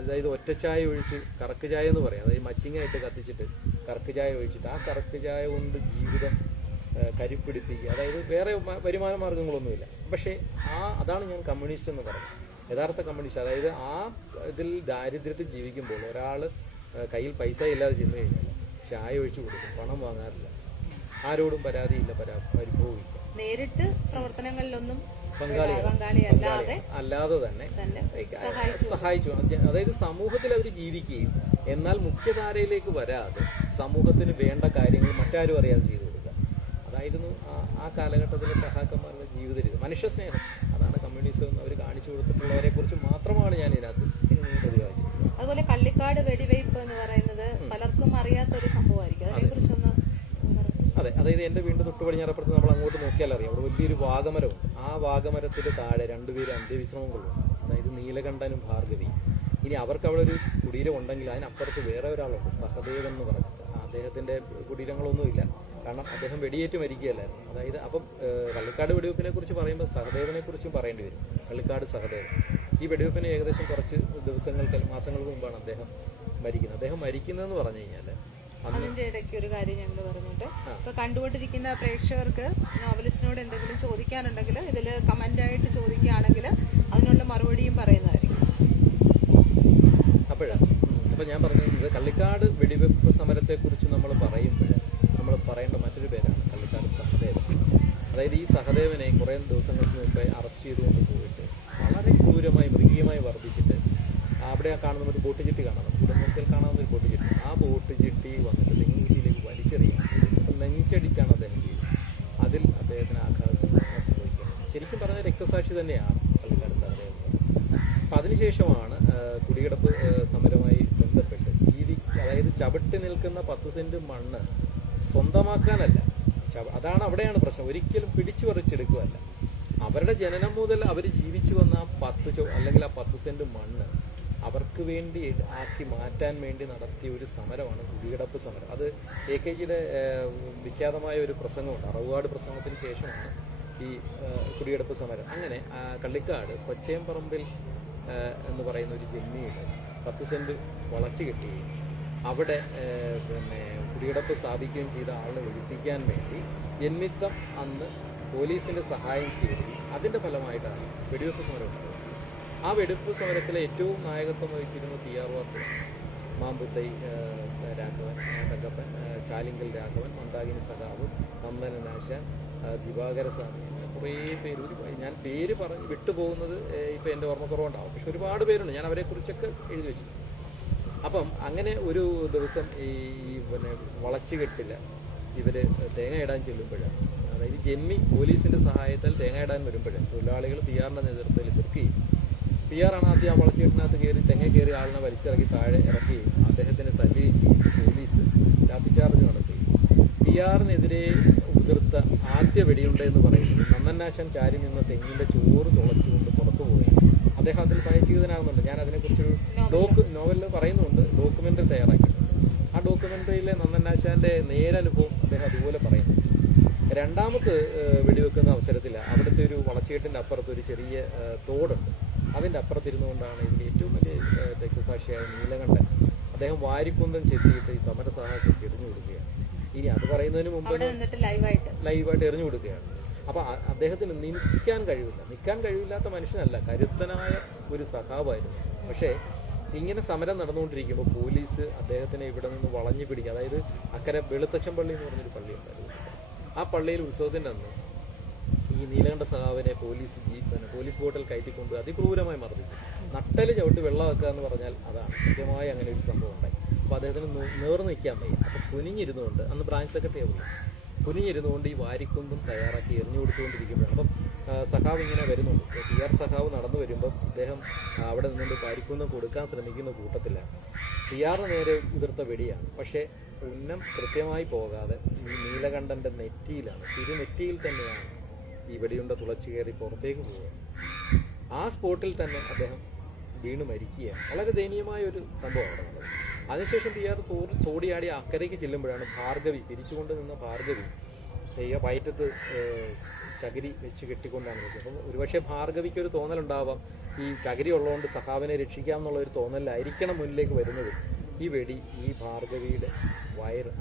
അതായത് ഒറ്റച്ചായ ഒഴിച്ച് കറക്ക് ചായ എന്ന് പറയാം, അതായത് മച്ചിങ്ങായിട്ട് കത്തിച്ചിട്ട് കറക്ക് ചായ ഒഴിച്ചിട്ട് ആ കറക്ക് ചായ കൊണ്ട് ജീവിതം കരിപ്പിടിപ്പിക്കുക. അതായത് വേറെ വരുമാന മാർഗങ്ങളൊന്നുമില്ല. പക്ഷേ അതാണ് ഞാൻ കമ്മ്യൂണിസ്റ്റ് എന്ന് പറയുന്നത്, യഥാർത്ഥ കമ്മ്യൂണിസ്റ്റ്. അതായത് ആ ഇതിൽ ദാരിദ്ര്യത്തിൽ ജീവിക്കുമ്പോൾ ഒരാൾ കയ്യിൽ പൈസ ഇല്ലാതെ ചെന്ന് കഴിഞ്ഞാൽ ചായ ഒഴിച്ചു കൊടുക്കും, പണം വാങ്ങാറില്ല, ആരോടും പരാതിയില്ല, പരിഭവിക്കില്ല, നേരിട്ട് പ്രവർത്തനങ്ങളിലൊന്നും അല്ലാതെ തന്നെ സഹായിച്ചു. അതായത് സമൂഹത്തിൽ അവർ ജീവിക്കുകയും എന്നാൽ മുഖ്യധാരയിലേക്ക് വരാതെ സമൂഹത്തിന് വേണ്ട കാര്യങ്ങൾ മറ്റാരും അറിയാതെ ചെയ്തു കൊടുക്കുക. അതായിരുന്നു ആ കാലഘട്ടത്തിലെ സഹാക്കന്മാരുടെ ജീവിത രീതി. മനുഷ്യസ്നേഹം, അതാണ് കമ്മ്യൂണിസം എന്ന് അവർ കാണിച്ചു കൊടുത്തിട്ടുള്ളവരെ കുറിച്ച് മാത്രമാണ് ഞാൻ ഇതിനകത്ത് പ്രതിപാദിച്ചിട്ടുള്ളത്. അതുപോലെ കള്ളിക്കാട് വെടിവയ്പ് എന്ന് പറയുന്നത് പലർക്കും അറിയാത്തൊരു സംഭവമായിരിക്കും, അതിനെക്കുറിച്ചൊന്ന്. അതായത് എൻ്റെ വീണ്ടും തൊട്ട് പടിഞ്ഞാറപ്പുറത്ത് നമ്മൾ അങ്ങോട്ട് നോക്കിയാൽ അറിയാം, അവിടെ വലിയൊരു വാഗമരമുണ്ട്. ആ വാഗമരത്തിന് താഴെ 2 പേര് അന്ത്യവിശ്രമം കൊള്ളുന്നു, അതായത് നീലകണ്ഠനും ഭാർഗവി. ഇനി അവർക്ക് അവിടെ ഒരു കുടീരം ഉണ്ടെങ്കിൽ അതിനപ്പുറത്ത് വേറെ ഒരാളുണ്ട്, സഹദേവൻ എന്ന് പറഞ്ഞിട്ട്. അദ്ദേഹത്തിൻ്റെ കുടീരങ്ങളൊന്നുമില്ല, കാരണം അദ്ദേഹം വെടിയേറ്റ് മരിക്കുകയല്ലായിരുന്നു. അതായത് അപ്പം കള്ളിക്കാട് വെടിവെപ്പിനെ കുറിച്ച് പറയുമ്പോൾ സഹദേവനെ കുറിച്ചും പറയേണ്ടി വരും. കള്ളിക്കാട് സഹദേവൻ ഈ വെടിവെപ്പിന് ഏകദേശം കുറച്ച് മാസങ്ങൾക്ക് മുമ്പാണ് അദ്ദേഹം മരിക്കുന്നത്. അദ്ദേഹം മരിക്കുന്നതെന്ന് പറഞ്ഞു കഴിഞ്ഞാൽ അതിന്റെ ഇടയ്ക്ക് ഒരു കാര്യം ഞങ്ങൾ പറഞ്ഞിട്ട്, ഇപ്പൊ കണ്ടുകൊണ്ടിരിക്കുന്ന പ്രേക്ഷകർക്ക് നോവലിസ്റ്റിനോട് എന്തെങ്കിലും ചോദിക്കാനുണ്ടെങ്കിൽ ഇതിൽ കമന്റ് ആയിട്ട് ചോദിക്കുകയാണെങ്കിൽ അതിനുള്ള മറുപടിയും പറയുന്നതായിരിക്കും. അപ്പോൾ ഞാൻ പറഞ്ഞത് കള്ളിക്കാട് വെടിവെപ്പ് സമരത്തെക്കുറിച്ച് നമ്മൾ പറയുമ്പോൾ നമ്മൾ പറയേണ്ട മറ്റൊരു പേരാണ് കള്ളിക്കാട് സഹദേവൻ. അതായത് ഈ സഹദേവനെ കുറേ ദിവസങ്ങൾക്ക് മുമ്പേ അറസ്റ്റ് ചെയ്തുകൊണ്ട് പോയിട്ട് വളരെ ക്രൂരമായി മൃഗീയമായി വർദ്ധിച്ചിട്ട് അവിടെ അവിടെ ആ കാണുന്ന ഒരു ബോട്ട് ചിട്ടി കാണാം, ഇവിടെ നോക്കിയാൽ കാണാവുന്ന ഒരു ബോട്ട് ചിട്ടി. ആ ബോട്ട് ചിട്ടി വന്നിട്ട് തെങ്ങുകുറ്റിയിലേക്ക് വലിച്ചെറിയുകയാണ്. അപ്പം നെഞ്ചടിച്ചാണ് അദ്ദേഹം ചെയ്തത്. അതിൽ അദ്ദേഹത്തിന് ആഘാതം സംഭവിക്കുന്നത്. ശരിക്കും പറഞ്ഞാൽ രക്തസാക്ഷി തന്നെയാണ് പള്ളിക്കടുത്ത് അദ്ദേഹം. അപ്പം അതിനുശേഷമാണ് കുടികിടപ്പ് സമരവുമായി ബന്ധപ്പെട്ട് അതായത് ചവിട്ടി നിൽക്കുന്ന 10 സെന്റ് മണ്ണ് സ്വന്തമാക്കാനല്ല, അതാണ് അവിടെയാണ് പ്രശ്നം. ഒരിക്കലും പിടിച്ചു പറിച്ചെടുക്കുകയല്ല. അവരുടെ ജനനം മുതൽ അവർ ജീവിച്ചു വന്ന ആ 10 അല്ലെങ്കിൽ ആ 10 സെന്റ് മണ്ണ് അവർക്ക് വേണ്ടി ആക്കി മാറ്റാൻ വേണ്ടി നടത്തിയ ഒരു സമരമാണ് കുടികിടപ്പ് സമരം. അത് AKGയുടെ വിഖ്യാതമായ ഒരു പ്രസംഗമുണ്ട്. അറവുകാട് പ്രസംഗത്തിന് ശേഷമാണ് ഈ കുടികിടപ്പ് സമരം. അങ്ങനെ കള്ളിക്കാട് കൊച്ചയംപറമ്പിൽ എന്ന് പറയുന്ന ഒരു ജന്മിയുടെ 10 സെന്റ് വളച്ചു കെട്ടുകയും അവിടെ കുടികിടപ്പ് സ്ഥാപിക്കുകയും ചെയ്ത ആളെ ഒഴിപ്പിക്കാൻ വേണ്ടി ജന്മിത്തം അന്ന് പോലീസിന്റെ സഹായം തേടി. അതിന്റെ ഫലമായിട്ടാണ് വെടിവെപ്പ് സമരം ഉണ്ടായത്. ആ വെടിവെപ്പ് സമരത്തിലെ ഏറ്റവും നായകത്വം വഹിച്ചിരുന്ന PR വാസു, മാമ്പുത്തൈ രാഘവൻ, തങ്കപ്പൻ, ചാലിങ്കൽ രാഘവൻ, മന്ദാകിനി സഖാവ്, നന്ദനാശാൻ, ദിവാകര സ്വാമി, കുറേ പേര്. ഞാൻ പേര് പറഞ്ഞ് വിട്ടുപോകുന്നത് ഇപ്പം എൻ്റെ ഓർമ്മക്കുറവുണ്ടാവും, പക്ഷെ ഒരുപാട് പേരുണ്ട്. ഞാൻ അവരെക്കുറിച്ചൊക്കെ എഴുതി വെച്ചിട്ടുണ്ട്. അപ്പം അങ്ങനെ ഒരു ദിവസം ഈ വളച്ചുകെട്ടില്ല ഇവർ തേങ്ങ ഇടാൻ ചെല്ലുമ്പോഴാണ്, അതായത് ജന്മി പോലീസിന്റെ സഹായത്താൽ തേങ്ങ ഇടാൻ വരുമ്പോഴേ തൊഴിലാളികൾ PR-ന്റെ നേതൃത്വത്തിൽ എതിർക്കുകയും PR-ആണ് ആദ്യം ആ വളച്ചുകെട്ടിനകത്ത് കയറി തെങ്ങ കയറി ആളിനെ വലിച്ചിറക്കി താഴെ ഇറക്കുകയും അദ്ദേഹത്തിന് തല്ലുകയും ചെയ്യും. പോലീസ് ലാത്തിചാർജ് നടത്തുകയും PR-നെതിരെ ഉതിർത്ത ആദ്യ വെടിയുണ്ടെന്ന് പറയുന്നത് നന്ദനാശൻ ചാരി നിന്ന തെങ്ങിന്റെ ചോറ് തുളച്ചുകൊണ്ട് പുറത്തു പോവുകയും അദ്ദേഹം അതിൽ ഭയചീതനാകുന്നുണ്ട്. ഞാൻ അതിനെക്കുറിച്ചൊരു നോവലിൽ പറയുന്നുണ്ട്, ഡോക്യുമെന്ററി തയ്യാറാക്കിയിട്ടുണ്ട്. ആ ഡോക്യുമെന്ററിയിലെ നന്ദനാശാന്റെ നേരനുഭവം അദ്ദേഹം അതുപോലെ പറയുന്നു. രണ്ടാമത് വെടിവെക്കുന്ന അവസരത്തിൽ അവിടുത്തെ ഒരു വളച്ചുകെട്ടിന്റെ അപ്പുറത്ത് ഒരു ചെറിയ തോടുണ്ട്. അതിന്റെ അപ്പുറത്തിരുന്നുകൊണ്ടാണ് ഇതിൽ ഏറ്റവും വലിയ രക്തസാക്ഷിയായ നീലകണ്ഠൻ അദ്ദേഹം വാരിക്കുന്തം ചെത്തിയിട്ട് ഈ സമരസഹായത്തിൽ എറിഞ്ഞു കൊടുക്കുകയാണ്. ഇനി അത് പറയുന്നതിന് മുമ്പ് ലൈവായിട്ട് എറിഞ്ഞു കൊടുക്കുകയാണ്. അപ്പൊ അദ്ദേഹത്തിന് നിൽക്കാൻ കഴിവില്ലാത്ത മനുഷ്യനല്ല, കരുത്തനായ ഒരു സഖാവായിരുന്നു. പക്ഷേ ഇങ്ങനെ സമരം നടന്നുകൊണ്ടിരിക്കുമ്പോൾ പോലീസ് അദ്ദേഹത്തിനെ ഇവിടെ നിന്ന് വളഞ്ഞു പിടിക്കുക. അതായത് അക്കരെ വെളുത്തച്ചമ്പള്ളി എന്ന് പറഞ്ഞൊരു പള്ളി ഉണ്ടായിരുന്നു. ആ പള്ളിയിൽ ഉത്സവത്തിന്റെ അന്ന് ഈ നീലകണ്ഠ സഖാവിനെ പോലീസ് ബോട്ടിൽ കയറ്റിക്കൊണ്ട് അതിക്രൂരമായി മർദ്ദിച്ചു. നട്ടല് ചവിട്ടി വെള്ളം വെക്കുക എന്ന് പറഞ്ഞാൽ അതാണ്. കൃത്യമായി അങ്ങനെ ഒരു സംഭവം ഉണ്ടായി. അപ്പോൾ അദ്ദേഹത്തിന് നേർന്ന് നിൽക്കാൻ വയ്യ. അപ്പോൾ കുനിഞ്ഞിരുന്നുകൊണ്ട്, അന്ന് ബ്രാഞ്ച് സെക്രട്ടറി ആവുന്നു, കുനിഞ്ഞിരുന്നുകൊണ്ട് ഈ വാരിക്കൊമ്പും തയ്യാറാക്കി എറിഞ്ഞു കൊടുത്തുകൊണ്ടിരിക്കുമ്പോഴാണ്. അപ്പം സഖാവ് ഇങ്ങനെ വരുന്നുണ്ട്. PR സഖാവ് നടന്നു വരുമ്പം അദ്ദേഹം അവിടെ നിന്നുകൊണ്ട് വാരിക്കൊന്നും കൊടുക്കാൻ ശ്രമിക്കുന്ന കൂട്ടത്തിലാണ്. PR-ന് നേരെ ഉതിർത്ത വെടിയാണ്. പക്ഷേ ഉന്നം കൃത്യമായി പോകാതെ ഈ നീലകണ്ഠന്റെ നെറ്റിയിലാണ്, തിരുനെറ്റിയിൽ തന്നെയാണ് ഈ വെടിയുണ്ട തുളച്ചു കയറി പുറത്തേക്ക് പോവുക. ആ സ്പോട്ടിൽ തന്നെ അദ്ദേഹം വീണ് മരിക്കുകയാണ്. വളരെ ദയനീയമായ ഒരു സംഭവം അവിടെ നടന്നത്. അതിനുശേഷം PR തോടിയാടി അക്കരയ്ക്ക് ചെല്ലുമ്പോഴാണ് ഭാർഗവി, പിരിച്ചുകൊണ്ട് നിന്ന ഭാർഗവി വയറ്റത്ത് ചകിരി വെച്ച് കെട്ടിക്കൊണ്ടാണ് വെച്ചത്. അപ്പം ഒരുപക്ഷെ ഭാർഗവിക്ക് ഒരു തോന്നലുണ്ടാവാം, ഈ ചകിരി ഉള്ളതുകൊണ്ട് സഖാവിനെ രക്ഷിക്കാം എന്നുള്ള ഒരു തോന്നലായിരിക്കണം മുന്നിലേക്ക് വരുന്നത്. ഈ വെടി ഈ ഭാർഗവിയുടെ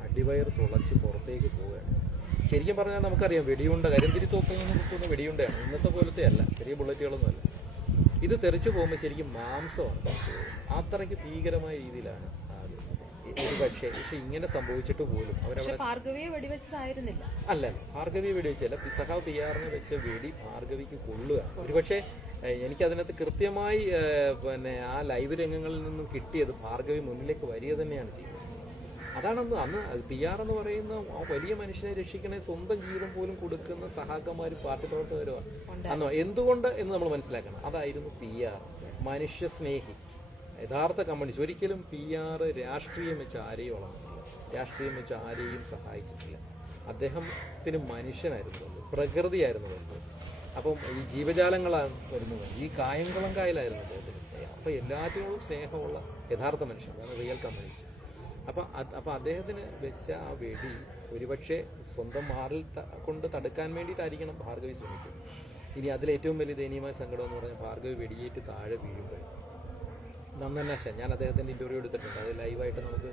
അടിവയർ തുളച്ച് പുറത്തേക്ക് പോവുകയാണ്. ശരിക്കും പറഞ്ഞാൽ നമുക്കറിയാം, വെടിയുണ്ട കരിന്തിരി തോക്കിൽ നിന്ന് കിട്ടുന്ന വെടിയുണ്ടയാണ്, ഇന്നത്തെ പോലത്തെ അല്ല, ചെറിയ ബുള്ളറ്റുകളൊന്നുമല്ല. ഇത് തെറിച്ചു പോകുമ്പോൾ ശരിക്കും മാംസമാണ്. അത്രയ്ക്ക് ഭീകരമായ രീതിയിലാണ് പക്ഷേ ഇങ്ങനെ സംഭവിച്ചിട്ട് പോലും അവരവിടെ ഭാർഗവിയെ വെടിവെച്ചതായിരുന്നില്ല. അല്ല, ഭാർഗവിയെ വെടിവെച്ചല്ല. സഖാവ് PR-നെ വെച്ച വെടി ഭാർഗവിക്ക് കൊള്ളുകയാണ്. ഒരുപക്ഷെ എനിക്കതിനകത്ത് കൃത്യമായി ആ ലൈവ് രംഗങ്ങളിൽ നിന്നും കിട്ടിയത് ഭാർഗവി മുന്നിലേക്ക് വരിക തന്നെയാണ് ചെയ്യുന്നത്. അതാണെന്ന് അന്ന് PR എന്ന് പറയുന്ന ആ വലിയ മനുഷ്യനെ രക്ഷിക്കണേ സ്വന്തം ജീവിതം പോലും കൊടുക്കുന്ന സഹാക്കന്മാരും പാർട്ടി പ്രവർത്തകരുമാണ് അന്നോ. എന്തുകൊണ്ട് എന്ന് നമ്മൾ മനസ്സിലാക്കണം. അതായിരുന്നു PR, മനുഷ്യ സ്നേഹി, യഥാർത്ഥ കമ്മ്യൂണിസ്റ്റ്. ഒരിക്കലും PR രാഷ്ട്രീയം വെച്ച് ആരെയും വളർന്നില്ല, രാഷ്ട്രീയം വെച്ച് ആരെയും സഹായിച്ചിട്ടില്ല. അദ്ദേഹത്തിന് മനുഷ്യനായിരുന്നു വലുത്, പ്രകൃതിയായിരുന്നു വലുത്. അപ്പം ഈ ജീവജാലങ്ങളാണ് വരുന്നത്, ഈ കായംകുളം കായലായിരുന്നു അദ്ദേഹത്തിന് സ്നേഹം. അപ്പം എല്ലാറ്റിനോടും സ്നേഹമുള്ള യഥാർത്ഥ മനുഷ്യൻ, അതാണ് റിയൽ കമ്മ്യൂണിസ്റ്റ്. അപ്പം അദ്ദേഹത്തിന് വെച്ച ആ വെടി ഒരുപക്ഷെ സ്വന്തം മാറിൽ കൊണ്ട് തടുക്കാൻ വേണ്ടിയിട്ടായിരിക്കണം ഭാർഗവി ശ്രമിച്ചത്. ഇനി അതിലേറ്റവും വലിയ ദയനീയമായ സങ്കടം എന്ന് പറഞ്ഞാൽ ഭാർഗവി വെടിയേറ്റ് താഴെ വീഴുമ്പോൾ നന്ദനാശൻ, ഞാൻ അദ്ദേഹത്തിൻ്റെ ഇൻ്റർവ്യൂ എടുത്തിട്ടുണ്ട്, അത് ലൈവായിട്ട് നമുക്ക്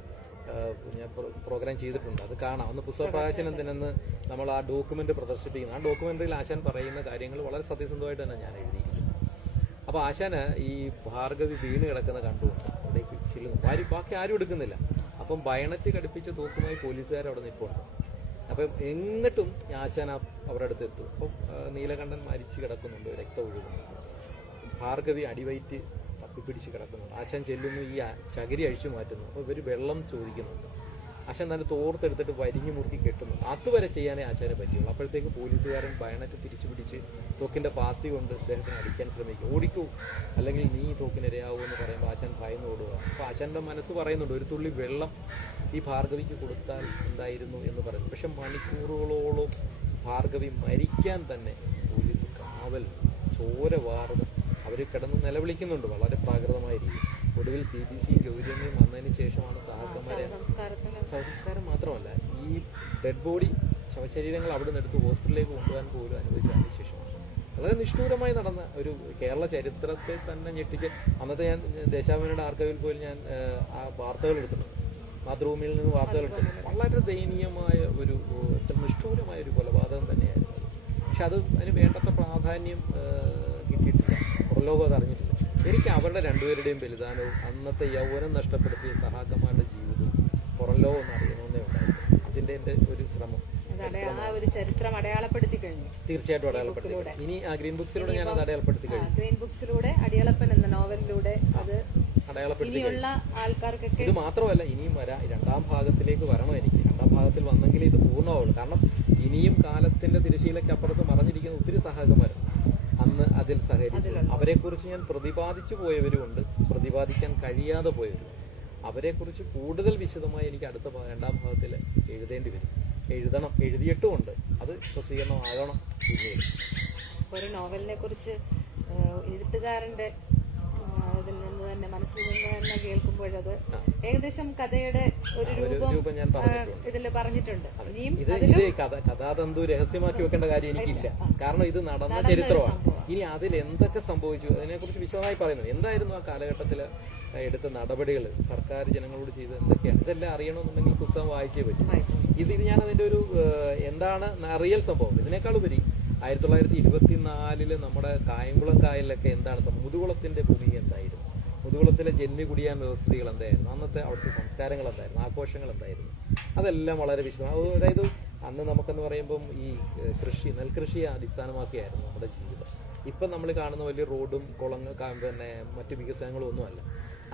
ഞാൻ പ്രോഗ്രാം ചെയ്തിട്ടുണ്ട്, അത് കാണാം. ഒന്ന് പുസ്തക പ്രകാശനം ദിനെന്ന് നമ്മൾ ആ ഡോക്യുമെൻ്റ് പ്രദർശിപ്പിക്കുന്നത്. ആ ഡോക്യുമെൻ്ററിയിൽ ആശാൻ പറയുന്ന കാര്യങ്ങൾ വളരെ സത്യസന്ധമായിട്ട് തന്നെ ഞാൻ എഴുതിയിരിക്കുന്നു. അപ്പോൾ ആശാന് ഈ ഭാർഗവി വീണ് കിടക്കുന്ന കണ്ടുകൊണ്ട് അവിടേക്ക് ചെല്ലുന്നു. ബാക്കി ആരും എടുക്കുന്നില്ല. അപ്പം ബയണറ്റ് ഘടിപ്പിച്ച തോക്കുമായി പോലീസുകാർ അവിടെ നിൽപ്പുണ്ട്. അപ്പം എന്നിട്ടും ആശാൻ അവരുടെ അടുത്ത് എത്തും. അപ്പം നീലകണ്ഠൻ മരിച്ചു കിടക്കുന്നുണ്ട്, രക്തം ഒഴുകുന്നുണ്ട്. ഭാർഗവി അടിവയറ്റ് പിടിച്ച് കിടക്കുന്നുണ്ട്. ആശാൻ ചെല്ലുന്നു, ഈ ചകിരി അഴിച്ചു മാറ്റുന്നു. അപ്പോൾ ഇവർ വെള്ളം ചോദിക്കുന്നുണ്ട്. ആശാൻ തന്നെ തോർത്തെടുത്തിട്ട് വരിഞ്ഞു മുറുക്കി കെട്ടുന്നു. അതുവരെ ചെയ്യാനേ ആശാനെ പറ്റുള്ളൂ. അപ്പോഴത്തേക്ക് പോലീസുകാരൻ ബയണറ്റ് തിരിച്ചു പിടിച്ച് തോക്കിൻ്റെ പാത്തി കൊണ്ട് അദ്ദേഹത്തിന് അടിക്കാൻ ശ്രമിക്കും. ഓടിക്കൂ, അല്ലെങ്കിൽ നീ തോക്കിനിരയാവൂ എന്ന് പറയുമ്പോൾ ആശാൻ ഭയന്ന് ഓടുക. അപ്പോൾ ആശാൻ്റെ മനസ്സ് പറയുന്നുണ്ട്, ഒരു തുള്ളി വെള്ളം ഈ ഭാർഗവിക്ക് കൊടുത്താൽ എന്തായിരുന്നു എന്ന് പറയുന്നു. പക്ഷെ മണിക്കൂറുകളോളം ഭാർഗവി മരിക്കാൻ തന്നെ പോലീസ് കാവൽ, ചോര വാർന്ന് അവർ കിടന്ന് നിലവിളിക്കുന്നുണ്ട് വളരെ പ്രാകൃതമായ രീതി. ഒടുവിൽ CBC ഗൗരവയും വന്നതിന് ശേഷമാണ് സഹാക്കന്മാരെ ശവസംസ്കാരം മാത്രമല്ല, ഈ ഡെഡ് ബോഡി ശവശരീരങ്ങൾ അവിടെ നിന്ന് എടുത്ത് ഹോസ്പിറ്റലിലേക്ക് കൊണ്ടുപോകാൻ പോലും അനുവദിച്ചതിന് ശേഷമാണ്. വളരെ നിഷ്ഠൂരമായി നടന്ന ഒരു കേരള ചരിത്രത്തെ തന്നെ ഞെട്ടിച്ച്. അന്നത്തെ ഞാൻ ദേശാഭിമാനിയുടെ ആർക്കൈവിൽ പോലും ഞാൻ ആ വാർത്തകൾ എടുത്തിട്ടുണ്ട്, മാതൃഭൂമിയിൽ നിന്ന് വാർത്തകൾ എടുത്തിട്ടുണ്ട്. വളരെ ദയനീയമായ ഒരു നിഷ്ഠൂരമായ ഒരു കൊലപാതകം തന്നെയായിരുന്നു. പക്ഷെ അതിന് വേണ്ടത്ര പ്രാധാന്യം കിട്ടിയിട്ടില്ല, പുറലോകം അത് അറിഞ്ഞിട്ടില്ല. എനിക്ക് അവരുടെ രണ്ടുപേരുടെയും ബലിദാനവും അന്നത്തെ യൗവനം നഷ്ടപ്പെടുത്തിയ സഹാക്കന്മാരുടെ ജീവിതവും പുറലോകം ഒന്ന് അറിയണമെന്നേ ഉണ്ടായിരുന്നു. അതിന്റെ എൻ്റെ ഒരു ശ്രമം ചരിത്രം അടയാളപ്പെടുത്തി കഴിഞ്ഞു. തീർച്ചയായിട്ടും അടയാളപ്പെടുത്തി. ഇനി ആ ഗ്രീൻ ബുക്സിലൂടെ ഞാൻ അത് അടയാളപ്പെടുത്തി കഴിഞ്ഞു. ഗ്രീൻ ബുക്സിലൂടെ അടിയളപ്പൻ എന്ന നോവലിലൂടെ അത് അടയാളപ്പെടുത്തി ആൾക്കാർക്കൊക്കെ. ഇത് മാത്രമല്ല, ഇനിയും രണ്ടാം ഭാഗത്തിലേക്ക് വരണം. എനിക്ക് രണ്ടാം ഭാഗത്തിൽ വന്നെങ്കിൽ ഇത് പൂർണ്ണമാവുള്ളൂ. കാരണം ഇനിയും കാലത്തിന്റെ തിരശീലയ്ക്കപ്പുറത്ത് മറഞ്ഞിരിക്കുന്ന ഒത്തിരി സഹാക്കന്മാരുണ്ട് അന്ന് അതിൽ സഹകരിച്ചു. അവരെക്കുറിച്ച് ഞാൻ പ്രതിപാദിച്ചു പോയവരുമുണ്ട്, പ്രതിപാദിക്കാൻ കഴിയാതെ പോയവരും. അവരെക്കുറിച്ച് കൂടുതൽ വിശദമായി എനിക്ക് രണ്ടാം ഭാഗത്തിൽ എഴുതേണ്ടി വരും. എഴുതിയിട്ടുമുണ്ട്. അത് പ്രസിദ്ധീകരണമാകണം. ഒരു നോവലിനെ കുറിച്ച് എഴുത്തുകാരന്റെ ഇതിൽ നിന്ന് തന്നെ മനസ്സിൽ നിന്ന് തന്നെ കേൾക്കുമ്പോഴത് ഏകദേശം കഥയുടെ ഒരു രൂപം ഞാൻ ഇതിൽ പറഞ്ഞിട്ടുണ്ട്. ഇത് കഥാതന്തു രഹസ്യമാക്കി വെക്കേണ്ട കാര്യം എനിക്കില്ല, കാരണം ഇത് നടന്ന ചരിത്രമാണ്. ഇനി അതിൽ എന്തൊക്കെ സംഭവിച്ചു അതിനെക്കുറിച്ച് വിശദമായി പറയുന്നത്. എന്തായിരുന്നു ആ കാലഘട്ടത്തിൽ എടുത്ത നടപടികൾ, സർക്കാർ ജനങ്ങളോട് ചെയ്തത് എന്തൊക്കെയാണ്, ഇതെല്ലാം അറിയണമെന്നുണ്ടെങ്കിൽ പുസ്തകം വായിച്ചേ പറ്റും. ഇത് ഞാൻ അതിന്റെ ഒരു എന്താണ് റിയൽ സംഭവം. ഇതിനേക്കാളുപരി 1924 നമ്മുടെ കായംകുളം കായലിലൊക്കെ എന്താണ് മുതുകുളത്തിന്റെ ഭൂമിക എന്തായിരുന്നു, മുതുകുളത്തിലെ ജന്മി കുടിയാൻ വ്യവസ്ഥിതികൾ എന്തായിരുന്നു, അന്നത്തെ അവിടുത്തെ സംസ്കാരങ്ങൾ എന്തായിരുന്നു, ആഘോഷങ്ങൾ എന്തായിരുന്നു, അതെല്ലാം വളരെ വിശദമാണ്. അതായത് അന്ന് നമുക്കെന്ന് പറയുമ്പം ഈ നെൽകൃഷിയെ അടിസ്ഥാനമാക്കിയായിരുന്നു നമ്മുടെ ജീവിതം. ഇപ്പം നമ്മൾ കാണുന്ന വലിയ റോഡും പിന്നെ മറ്റു വികസനങ്ങളും ഒന്നുമല്ല.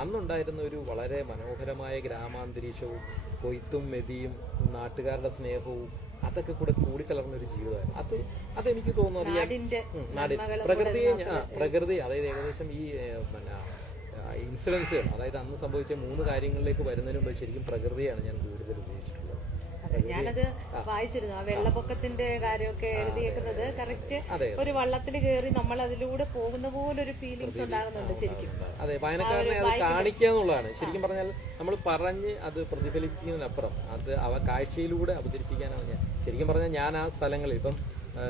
അന്നുണ്ടായിരുന്ന ഒരു വളരെ മനോഹരമായ ഗ്രാമാന്തരീക്ഷവും കൊയ്ത്തും മെതിയും നാട്ടുകാരുടെ സ്നേഹവും അതൊക്കെ കൂടെ കൂടിക്കലർന്ന ഒരു ജീവിതമായിരുന്നു. അതെനിക്ക് തോന്നുന്നു പ്രകൃതി അതായത് ഏകദേശം ഈ പിന്നെ ഇൻസിഡൻസുകൾ, അതായത് അന്ന് സംഭവിച്ച 3 കാര്യങ്ങളിലേക്ക് വരുന്നതിന് മുമ്പ് ശരിക്കും പ്രകൃതിയാണ് ഞാൻ കൂടുതൽ ഉപയോഗിച്ചിട്ടുള്ളത്. ഞാനത് വായിച്ചിരുന്നു. ആ വെള്ളപ്പൊക്കത്തിന്റെ കാര്യമൊക്കെ എഴുതിയേക്കുന്നത് കറക്റ്റ് ഒരു വള്ളത്തിൽ കയറി നമ്മൾ അതിലൂടെ പോകുന്ന പോലെ ഒരു ഫീലിങ്സ് ഉണ്ടാകുന്നുണ്ട് ശരിക്കും. അതെ, വായനക്കാരനെ അത് കാണിക്കുക എന്നുള്ളതാണ്. ശരിക്കും പറഞ്ഞാൽ നമ്മൾ പറഞ്ഞ് അത് പ്രതിഫലിക്കുന്നതിനപ്പുറം അത് കാഴ്ചയിലൂടെ അവതരിപ്പിക്കാനാണ് ഞാൻ ശരിക്കും പറഞ്ഞാൽ. ഞാൻ ആ സ്ഥലങ്ങളിൽ ഇപ്പം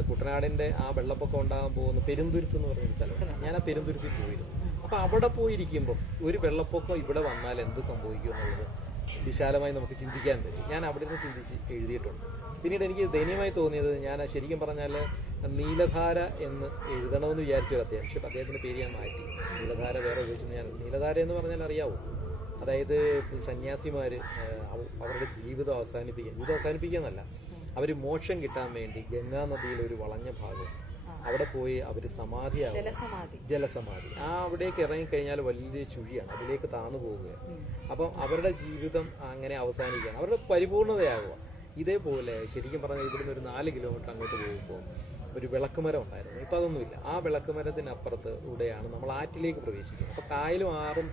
കുട്ടനാടിന്റെ ആ വെള്ളപ്പൊക്കം ഉണ്ടാകാൻ പോകുന്ന പെരുന്തുരുത്ത് എന്ന് പറഞ്ഞൊരു സ്ഥലം, ഞാൻ ആ പെരുന്തുരുത്തിൽ പോയിരുന്നു. അപ്പൊ അവിടെ പോയിരിക്കുമ്പോൾ ഒരു വെള്ളപ്പൊക്കം ഇവിടെ വന്നാൽ എന്ത് സംഭവിക്കും എന്നുള്ളത് വിശാലമായി നമുക്ക് ചിന്തിക്കാൻ പറ്റും. ഞാൻ അവിടെ നിന്ന് ചിന്തിച്ച് എഴുതിയിട്ടുണ്ട്. പിന്നീട് എനിക്ക് ദയനീയമായി തോന്നിയത്, ഞാൻ ശരിക്കും പറഞ്ഞാൽ നീലധാര എന്ന് എഴുതണമെന്ന് വിചാരിച്ചു അദ്ദേഹം, പക്ഷെ അദ്ദേഹത്തിന്റെ പേര് ഞാൻ മാറ്റി. നീലധാര വേറെ ഉപയോഗിച്ചു. ഞാൻ നീലധാര എന്ന് പറഞ്ഞാൽ അറിയാവൂ, അതായത് സന്യാസിമാര് അവരുടെ ജീവിതം അവസാനിപ്പിക്കുന്നല്ല, അവർ മോക്ഷം കിട്ടാൻ വേണ്ടി ഗംഗാ നദിയിലെ ഒരു വളഞ്ഞ ഭാഗം അവിടെ പോയി അവർ സമാധിയാകും, ജലസമാധി. അവിടേക്ക് ഇറങ്ങിക്കഴിഞ്ഞാൽ വലിയ ചുഴിയാണ്, അതിലേക്ക് താന്നു പോവുകയാണ്. അപ്പം അവരുടെ ജീവിതം അങ്ങനെ അവസാനിക്കുകയാണ്, അവരുടെ പരിപൂർണതയാകുക. ഇതേപോലെ ശരിക്കും പറഞ്ഞാൽ ഇവിടുന്ന് ഒരു 4 കിലോമീറ്റർ അങ്ങോട്ട് പോകുമ്പോൾ ഒരു വിളക്കുമരം ഉണ്ടായിരുന്നു. ഇപ്പം അതൊന്നുമില്ല. ആ വിളക്കുമരത്തിനപ്പുറത്ത് കൂടെയാണ് നമ്മൾ ആറ്റിലേക്ക് പ്രവേശിക്കുന്നത്. അപ്പോൾ കായലും ആറും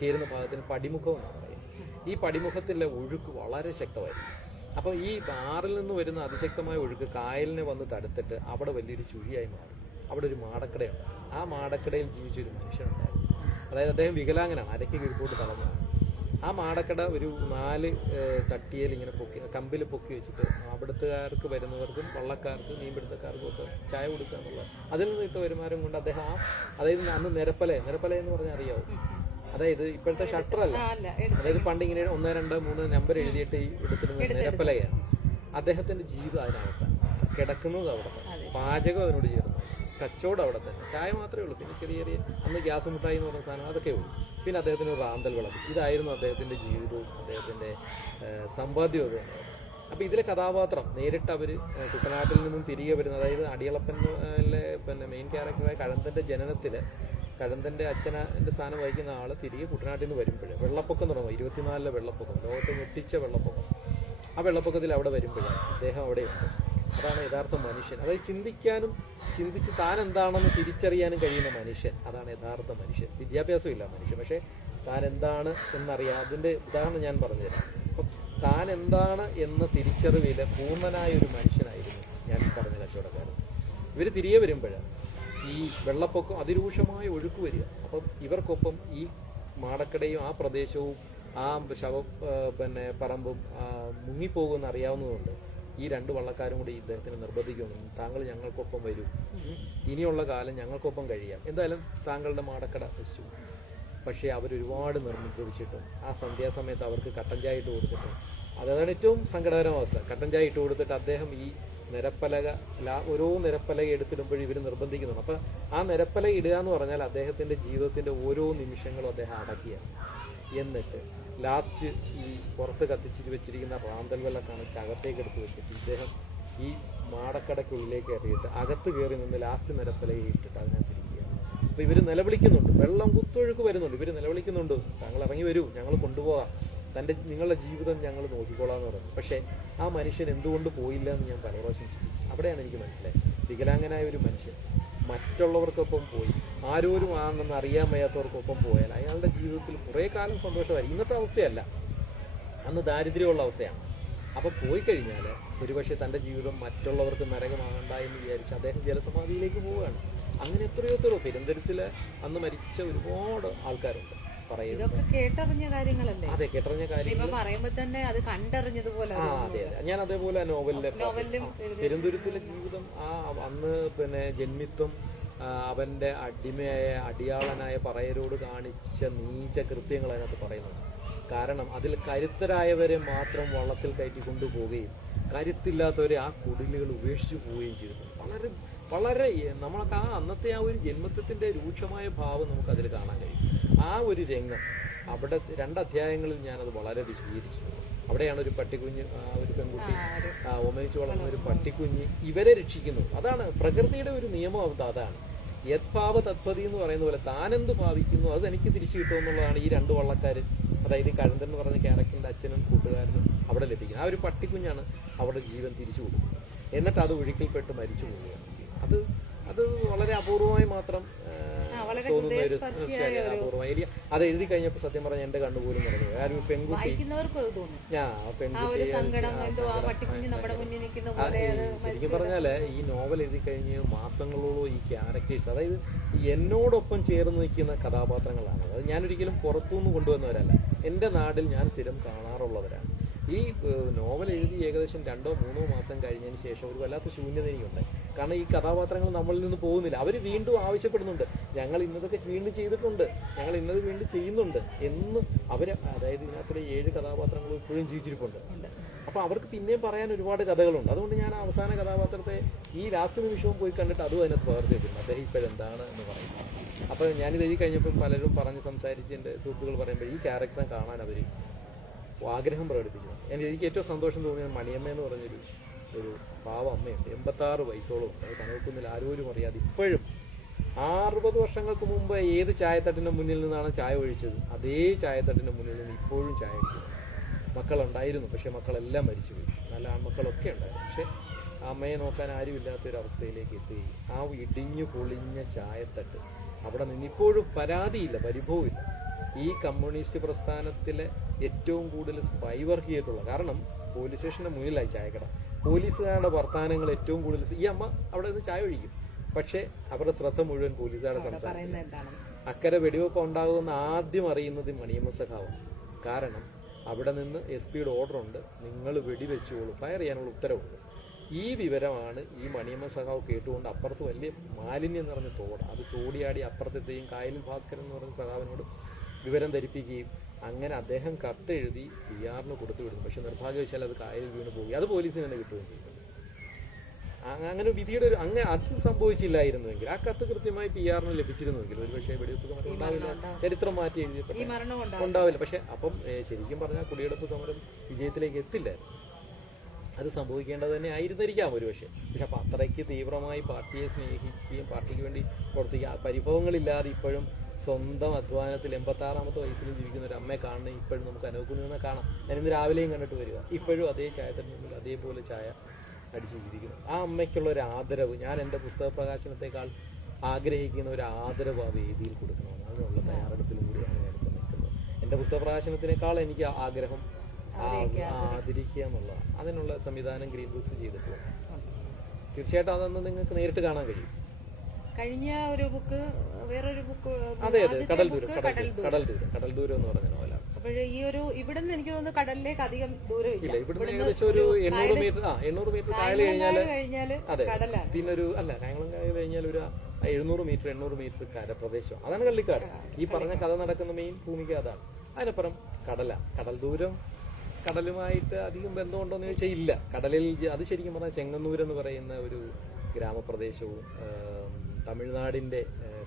ചേരുന്ന ഭാഗത്തിന് പടിമുഖം എന്നാണ് പറയുന്നത്. ഈ പടിമുഖത്തിലെ ഒഴുക്ക് വളരെ ശക്തമായിരുന്നു. അപ്പോൾ ഈ ആറിൽ നിന്ന് വരുന്ന അതിശക്തമായ ഒഴുക്ക് കായലിനെ വന്ന് തടുത്തിട്ട് അവിടെ വലിയൊരു ചുഴിയായി മാറി. അവിടെ ഒരു മാടക്കടയുണ്ട്. ആ മാടക്കടയിൽ ജീവിച്ചൊരു മനുഷ്യനുണ്ടായിരുന്നു. അതായത് അദ്ദേഹം വികലാംഗനാണ്, അരയ്ക്ക് കീഴ്പോട്ട് തളർന്നതാണ്. ആ മാടക്കട ഒരു 4 തട്ടിയിൽ ഇങ്ങനെ കമ്പിൽ പൊക്കി വെച്ചിട്ട് അവിടുത്തുകാർക്ക് വരുന്നവർക്കും വള്ളക്കാർക്കും മീൻപിടുത്തക്കാർക്കും ഒക്കെ ചായ കൊടുക്കുക എന്നുള്ള അതിൽ നിന്ന് കിട്ടുന്ന വരുമാനം കൊണ്ട് അദ്ദേഹം അതായത് അന്ന് നിരപ്പല എന്ന് പറഞ്ഞാൽ അറിയാവും, അതായത് ഇപ്പോഴത്തെ ഷട്ടറല്ല, അതായത് പണ്ട് ഇങ്ങനെ 1, 2, 3 നമ്പർ എഴുതിയിട്ട് എടുത്തിരുന്ന നിരപ്പലയാണ്. അദ്ദേഹത്തിന്റെ ജീവിതം അതിനകത്താണ്, കിടക്കുന്നത് അവിടെ തന്നെ, പാചകം അതിനോട് ചേർന്ന്, കച്ചവടം അവിടെ തന്നെ, ചായ മാത്രമേ ഉള്ളൂ. പിന്നെ ചെറിയ അന്ന് ഗ്യാസ് മുട്ടായി എന്ന് പറഞ്ഞ സാധനം അതൊക്കെ ഉള്ളൂ. പിന്നെ അദ്ദേഹത്തിന് ഒരു റാന്തൽ വിളക്ക്. ഇതായിരുന്നു അദ്ദേഹത്തിന്റെ ജീവിതവും അദ്ദേഹത്തിന്റെ സമ്പാദ്യവും ഒക്കെ. അപ്പൊ ഇതിലെ കഥാപാത്രം നേരിട്ട് അവര് കുട്ടനാട്ടിൽ നിന്നും തിരികെ വരുന്ന, അതായത് അടിയളപ്പനിലെ പിന്നെ മെയിൻ ക്യാരക്ടറായ കഴന്തന്റെ ജനനത്തില് കഴന്തന്റെ അച്ഛൻ്റെ സ്ഥാനം വഹിക്കുന്ന ആള് തിരികെ കുട്ടനാട്ടിൽ നിന്ന് വരുമ്പോഴേ വെള്ളപ്പൊക്കം തുടങ്ങും, 24 വെള്ളപ്പൊക്കം, ലോകത്തെ ഞെട്ടിച്ച വെള്ളപ്പൊക്കം. ആ വെള്ളപ്പൊക്കത്തിൽ അവിടെ വരുമ്പോഴാണ് അദ്ദേഹം അവിടെയുണ്ട്. അതാണ് യഥാർത്ഥ മനുഷ്യൻ. അതായത് ചിന്തിക്കാനും ചിന്തിച്ച് താൻ എന്താണെന്ന് തിരിച്ചറിയാനും കഴിയുന്ന മനുഷ്യൻ, അതാണ് യഥാർത്ഥ മനുഷ്യൻ. വിദ്യാഭ്യാസമില്ല മനുഷ്യൻ, പക്ഷെ താൻ എന്താണ് എന്നറിയാം. അതിന്റെ ഉദാഹരണം ഞാൻ പറഞ്ഞുതരാം. അപ്പം താൻ എന്താണ് എന്ന തിരിച്ചറിവില് പൂർണ്ണനായ ഒരു മനുഷ്യനായിരുന്നു ഞാൻ പറഞ്ഞ കച്ചവടക്കാരൻ. ഇവർ തിരികെ വരുമ്പോഴാണ് ഈ വെള്ളപ്പൊക്കം അതിരൂക്ഷമായ ഒഴുക്ക് വരിക. അപ്പം ഇവർക്കൊപ്പം ഈ മാടക്കടയും ആ പ്രദേശവും ആ പറമ്പും മുങ്ങിപ്പോകുമെന്ന് അറിയാവുന്നതുകൊണ്ട് ഈ 2 വള്ളക്കാരും കൂടി ഇദ്ദേഹത്തിന് നിർബന്ധിക്കുന്നു, താങ്കൾ ഞങ്ങൾക്കൊപ്പം വരൂ, ഇനിയുള്ള കാലം ഞങ്ങൾക്കൊപ്പം കഴിയാം, എന്തായാലും താങ്കളുടെ മാടക്കട നശിച്ചു. പക്ഷേ അവരൊരുപാട് നിർമ്മിപ്പിച്ചിട്ടും ആ സന്ധ്യാസമയത്ത് അവർക്ക് കട്ടൻ ചായ ഇട്ട് കൊടുത്തിട്ടും, അതാണ് ഏറ്റവും സങ്കടകരമായ അവസ്ഥ. കട്ടൻ ചായ ഇട്ട് കൊടുത്തിട്ട് അദ്ദേഹം ഈ നിരപ്പലക ഓരോ നിരപ്പലക എടുത്തിടുമ്പോഴും ഇവർ നിർബന്ധിക്കുന്നുണ്ട്. അപ്പം ആ നിരപ്പലക ഇടുക എന്ന് പറഞ്ഞാൽ അദ്ദേഹത്തിന്റെ ജീവിതത്തിന്റെ ഓരോ നിമിഷങ്ങളും അദ്ദേഹം അടക്കിയാണ്. എന്നിട്ട് ലാസ്റ്റ് ഈ പുറത്ത് കത്തിച്ച് വെച്ചിരിക്കുന്ന റാന്തൽ വെള്ളക്കാണ് അകത്തേക്ക് എടുത്ത് വെച്ചിട്ട് ഇദ്ദേഹം ഈ മാടക്കടയ്ക്കുള്ളിലേക്ക് എറിയിട്ട് അകത്ത് കയറി നിന്ന് ലാസ്റ്റ് നിരപ്പലക ഇട്ടിട്ട് അതിനകത്ത് ഇരിക്കുകയാണ്. അപ്പൊ ഇവര് നിലവിളിക്കുന്നുണ്ട്, വെള്ളം കുത്തൊഴുക്ക് വരുന്നുണ്ട്, ഇവര് നിലവിളിക്കുന്നുണ്ട്, താങ്കൾ ഇറങ്ങി വരൂ, ഞങ്ങൾ കൊണ്ടുപോകാം, നിങ്ങളുടെ ജീവിതം ഞങ്ങൾ നോക്കിക്കോളാന്ന് പറഞ്ഞു. പക്ഷെ ആ മനുഷ്യൻ എന്തുകൊണ്ട് പോയില്ല എന്ന് ഞാൻ പല പ്രാവശ്യം ചിന്തിച്ചു. അവിടെയാണ് എനിക്ക് മനസ്സിലായത്, വികലാംഗനായ ഒരു മനുഷ്യൻ മറ്റുള്ളവർക്കൊപ്പം പോയി, ആരോരും ആണെന്ന് അറിയാൻ വയ്യാത്തവർക്കൊപ്പം പോയാൽ അയാളുടെ ജീവിതത്തിൽ കുറേ കാലം സന്തോഷമായി. ഇന്നത്തെ അവസ്ഥയല്ല, അന്ന് ദാരിദ്ര്യമുള്ള അവസ്ഥയാണ്. അപ്പം പോയി കഴിഞ്ഞാൽ ഒരുപക്ഷെ തൻ്റെ ജീവിതം മറ്റുള്ളവർക്ക് നരകമാകണ്ട എന്ന് വിചാരിച്ച് അദ്ദേഹം ജലസമാധിയിലേക്ക് പോവുകയാണ്. അങ്ങനെ എത്രയോ തിരുവനന്തപുരത്തിൽ അന്ന് മരിച്ച ഒരുപാട് ആൾക്കാരുണ്ട്. ഇതൊക്കെ കേട്ടറിഞ്ഞ കാര്യങ്ങളല്ലേ? അതെ, കേട്ടറിഞ്ഞ കാര്യങ്ങൾ പറയുമ്പോ തന്നെ അത് കണ്ടറിഞ്ഞതുപോലെ. അതെ, ഞാൻ അതേപോലെ നോവലിലും തിരുവനന്തപുരത്തിലെ ജീവിതം അന്ന് ജന്മിത്വം അവന്റെ അടിമയായ അടിയാളനായ പറയരോട് കാണിച്ച നീച്ച കൃത്യങ്ങൾ അതിനകത്ത് പറയുന്നുണ്ട്. കാരണം അതിൽ കരുത്തരായവരെ മാത്രം വള്ളത്തിൽ കയറ്റി കൊണ്ടുപോവുകയും കരുത്തില്ലാത്തവരെ ആ കുടിലുകൾ ഉപേക്ഷിച്ചു പോവുകയും ചെയ്തിട്ടുണ്ട്. വളരെ വളരെ നമ്മളൊക്കെ അന്നത്തെ ആ ഒരു ജന്മത്വത്തിന്റെ രൂക്ഷമായ ഭാവം നമുക്ക് അതിൽ കാണാൻ കഴിയും. ആ ഒരു രംഗം അവിടെ 2 അധ്യായങ്ങളിൽ ഞാനത് വളരെ വിശദീകരിച്ചിട്ടുണ്ട്. അവിടെയാണ് ഒരു പട്ടിക്കുഞ്ഞ്, ഒരു പെൺകുട്ടി ഓമനിച്ച് വളർന്ന ഒരു പട്ടിക്കുഞ്ഞ് ഇവരെ രക്ഷിക്കുന്നു. അതാണ് പ്രകൃതിയുടെ ഒരു നിയമം. അതാണ് യത്ഭാവ തത്പതി എന്ന് പറയുന്ന പോലെ താനെന്ത് ഭാവിക്കുന്നു അത് എനിക്ക് തിരിച്ചു കിട്ടുമെന്നുള്ളതാണ് ഈ 2 വള്ളക്കാർ, അതായത് കഴന്തൻ എന്ന് പറഞ്ഞ ക്യാരക്ടറിന്റെ അച്ഛനും കൂട്ടുകാരനും അവിടെ ലഭിക്കുന്നത്. ആ ഒരു പട്ടിക്കുഞ്ഞാണ് അവിടെ ജീവൻ തിരിച്ചു കൊടുക്കുന്നത്. എന്നിട്ട് അത് ഒഴുക്കിൽപ്പെട്ട് മരിച്ചു പോവുകയാണ്. അത് വളരെ അപൂർവമായി മാത്രം തോന്നുന്ന ഒരു അപൂർവമായ ഏരിയ. അത് എഴുതി കഴിഞ്ഞപ്പോൾ സത്യം പറഞ്ഞ എന്റെ കണ്ണുപോലും നിറഞ്ഞു. ആ ഒരു പെൺകുട്ടി ശരിക്കും പറഞ്ഞാല് ഈ നോവൽ എഴുതി കഴിഞ്ഞ് മാസങ്ങളോളം ഈ ക്യാരക്ടേഴ്സ്, അതായത് എന്നോടൊപ്പം ചേർന്ന് നിൽക്കുന്ന കഥാപാത്രങ്ങളാണ്. അത് ഞാനൊരിക്കലും പുറത്തുനിന്ന് കൊണ്ടുവന്നവരല്ല, എന്റെ നാട്ടിൽ ഞാൻ സ്ഥിരം കാണാറുള്ളവരാണ്. ഈ നോവൽ എഴുതി ഏകദേശം 2-3 മാസം കഴിഞ്ഞതിന് ശേഷം ഒരു വല്ലാത്ത ശൂന്യത എനിക്കുണ്ടായി. കാരണം ഈ കഥാപാത്രങ്ങൾ നമ്മളിൽ നിന്ന് പോകുന്നില്ല. അവർ വീണ്ടും ആവശ്യപ്പെടുന്നുണ്ട്, ഞങ്ങൾ ഇന്നതൊക്കെ വീണ്ടും ചെയ്തിട്ടുണ്ട്, ഞങ്ങൾ ഇന്നത് വീണ്ടും ചെയ്യുന്നുണ്ട് എന്ന് അവർ, അതായത് ഇതിനകത്തിലെ 7 കഥാപാത്രങ്ങളും ഇപ്പോഴും ജീവിച്ചിരിപ്പുണ്ട്. അപ്പൊ അവർക്ക് പിന്നെയും പറയാൻ ഒരുപാട് കഥകളുണ്ട്. അതുകൊണ്ട് ഞാൻ അവസാന കഥാപാത്രത്തെ ഈ ലാസ്റ്റ് നിമിഷവും പോയി കണ്ടിട്ട് അതും അതിനകത്ത് പകർത്തിയിട്ടുണ്ട്, അദ്ദേഹം ഇപ്പോഴെന്താണ് എന്ന് പറയുന്നത്. അപ്പൊ ഞാനിത് എഴുതി കഴിഞ്ഞപ്പോൾ പലരും പറഞ്ഞ് സംസാരിച്ച് എൻ്റെ സുഹൃത്തുക്കൾ പറയുമ്പോൾ ഈ ക്യാരക്ടറെ കാണാൻ അവർ ആഗ്രഹം പ്രകടിപ്പിച്ചു. എനിക്ക് ഏറ്റവും സന്തോഷം തോന്നിയത് മണിയമ്മ എന്ന് പറഞ്ഞൊരു പാവ അമ്മയുണ്ട്, 86 വയസ്സോളം ഉണ്ട്. അത് കനകക്കുന്നിൽ ആരോരും അറിയാതെ ഇപ്പോഴും 60 വർഷങ്ങൾക്ക് മുമ്പ് ഏത് ചായത്തട്ടിന്റെ മുന്നിൽ നിന്നാണ് ചായ ഒഴിച്ചത്, അതേ ചായത്തട്ടിന്റെ മുന്നിൽ നിന്ന് ഇപ്പോഴും ചായ ഒഴിക്കുന്നു. മക്കളുണ്ടായിരുന്നു, പക്ഷെ മക്കളെല്ലാം മരിച്ചുപോയി. നല്ല ആൺമക്കളൊക്കെ ഉണ്ടായിരുന്നു, പക്ഷെ അമ്മയെ നോക്കാൻ ആരുമില്ലാത്തൊരവസ്ഥയിലേക്ക് എത്തുകയും ആ ഇടിഞ്ഞു പൊളിഞ്ഞ ചായത്തട്ട് അവിടെ നിന്ന് ഇപ്പോഴും പരാതിയില്ല, പരിഭവമില്ല. ഈ കമ്മ്യൂണിസ്റ്റ് പ്രസ്ഥാനത്തിലെ ഏറ്റവും കൂടുതൽ സ്പൈ വർക്ക് ചെയ്തിട്ടുള്ള, കാരണം പോലീസ് സ്റ്റേഷന്റെ മുന്നിലായി ചായക്കട, പോലീസുകാരുടെ വർത്തമാനങ്ങൾ ഏറ്റവും കൂടുതൽ ഈ അമ്മ അവിടെ നിന്ന് ചായ ഒഴിക്കും, പക്ഷെ അവരുടെ ശ്രദ്ധ മുഴുവൻ പോലീസുകാരുടെ സംസാരിക്കുന്നത്. അക്കരെ വെടിവെപ്പ് ഉണ്ടാകുമെന്ന് ആദ്യം അറിയുന്നത് മണിയമ്മ സഖാവാണ്. കാരണം അവിടെ നിന്ന് SP-യുടെ ഓർഡർ ഉണ്ട്, നിങ്ങൾ വെടിവെച്ചോളൂ, ഫയർ ചെയ്യാനുള്ള ഉത്തരവുണ്ട്. ഈ വിവരമാണ് ഈ മണിയമ്മ സഖാവ് കേട്ടുകൊണ്ട് അപ്പുറത്ത് വലിയ മാലിന്യം നിറഞ്ഞ തോട്, അത് തോടിയാടി അപ്പുറത്തെയും കായലിൽ ഭാസ്കരൻ എന്ന് പറഞ്ഞ സഖാവിനോട് വിവരം ധരിപ്പിക്കുകയും അങ്ങനെ അദ്ദേഹം കത്തെഴുതി PR-ന് കൊടുത്തു വിടുന്നു. പക്ഷെ നിർഭാഗ്യവശാൽ അത് കായലിൽ വീണ് പോവുകയും അത് പോലീസിന് തന്നെ കിട്ടുകയും ചെയ്തു. അങ്ങനെ വിധിയുടെ അങ്ങനെ അത് സംഭവിച്ചില്ലായിരുന്നുവെങ്കിൽ, ആ കത്ത് കൃത്യമായി PR-ന് ലഭിച്ചിരുന്നുവെങ്കിൽ ഒരുപക്ഷെ വെടിവെപ്പ് ഉണ്ടാവില്ല, ചരിത്രം മാറ്റി എഴുതിയപ്പോൾ ഉണ്ടാവില്ല. പക്ഷെ അപ്പം ശരിക്കും പറഞ്ഞാൽ കുടിയെടുപ്പ് സമരം വിജയത്തിലേക്ക് എത്തില്ലായിരുന്നു. അത് സംഭവിക്കേണ്ടത് തന്നെ ആയിരുന്നിരിക്കാം ഒരുപക്ഷെ. പക്ഷെ അപ്പം അത്രയ്ക്ക് തീവ്രമായി പാർട്ടിയെ സ്നേഹിക്കുകയും പാർട്ടിക്ക് വേണ്ടി പ്രവർത്തിക്കുക, പരിഭവങ്ങളില്ലാതെ ഇപ്പോഴും സ്വന്തം അധ്വാനത്തിൽ 86-ാമത്തെ വയസ്സിൽ ജീവിക്കുന്ന ഒരു അമ്മയെ കാണുന്ന ഇപ്പോഴും നമുക്ക് അനുഭവത്തിൽ കാണാം. ഞാൻ ഇന്ന് രാവിലെയും കണ്ടിട്ട് വരിക, ഇപ്പോഴും അതേ ചായത്തിന് മുമ്പിൽ അതേപോലെ ചായ അടിച്ചു ജീവിക്കുന്നു. ആ അമ്മയ്ക്കുള്ള ഒരു ആദരവ് ഞാൻ എൻ്റെ പുസ്തക പ്രകാശനത്തെക്കാൾ ആഗ്രഹിക്കുന്ന ഒരു ആദരവ് ആ വേദിയിൽ കൊടുക്കണം. അതിനുള്ള തയ്യാറെടുപ്പിലും കൂടിയാണ് ഞാൻ ഇപ്പോൾ നിൽക്കുന്നത്. എൻ്റെ പുസ്തക പ്രകാശനത്തിനേക്കാൾ എനിക്ക് ആഗ്രഹം ആദരിക്കുക എന്നുള്ളതാണ്. അതിനുള്ള സംവിധാനം ഗ്രീൻ ബുക്സ് ചെയ്തിട്ടുള്ളത്. തീർച്ചയായിട്ടും അതൊന്ന് നിങ്ങൾക്ക് നേരിട്ട് കാണാൻ കഴിയും. കഴിഞ്ഞ ഒരു ബുക്ക്, വേറൊരു ബുക്ക്, അതെ അതെ, കടൽ ദൂരം എന്ന് പറഞ്ഞ നോവലാണ്. അപ്പോഴേ ഈ ഒരു ഇവിടുന്ന് എനിക്ക് തോന്നുന്നു കടലിലേക്ക് അധികം ദൂരം ഇല്ല, ഇവിടുന്ന് ഏകദേശം ഒരു 800 മീറ്റർ കായൽ കഴിഞ്ഞാല് അതെ, പിന്നെ ഒരു കായംകുളം കായൽ കഴിഞ്ഞാൽ ഒരു 800 മീറ്റർ കരപ്രദേശം. അതാണ് കള്ളിക്കാട്. ഈ പറഞ്ഞ കഥ നടക്കുന്ന മെയിൻ ഭൂമിക അതാണ്. അതിനപ്പുറം കടൽ ദൂരം കടലുമായിട്ട് അധികം ബന്ധമുണ്ടോ എന്ന് ചോദിച്ചാൽ ഇല്ല. കടലിൽ അത് ശരിക്കും പറഞ്ഞാൽ ചെങ്ങന്നൂർ എന്ന് പറയുന്ന ഒരു ഗ്രാമപ്രദേശവും തമിഴ്നാടിൻ്റെ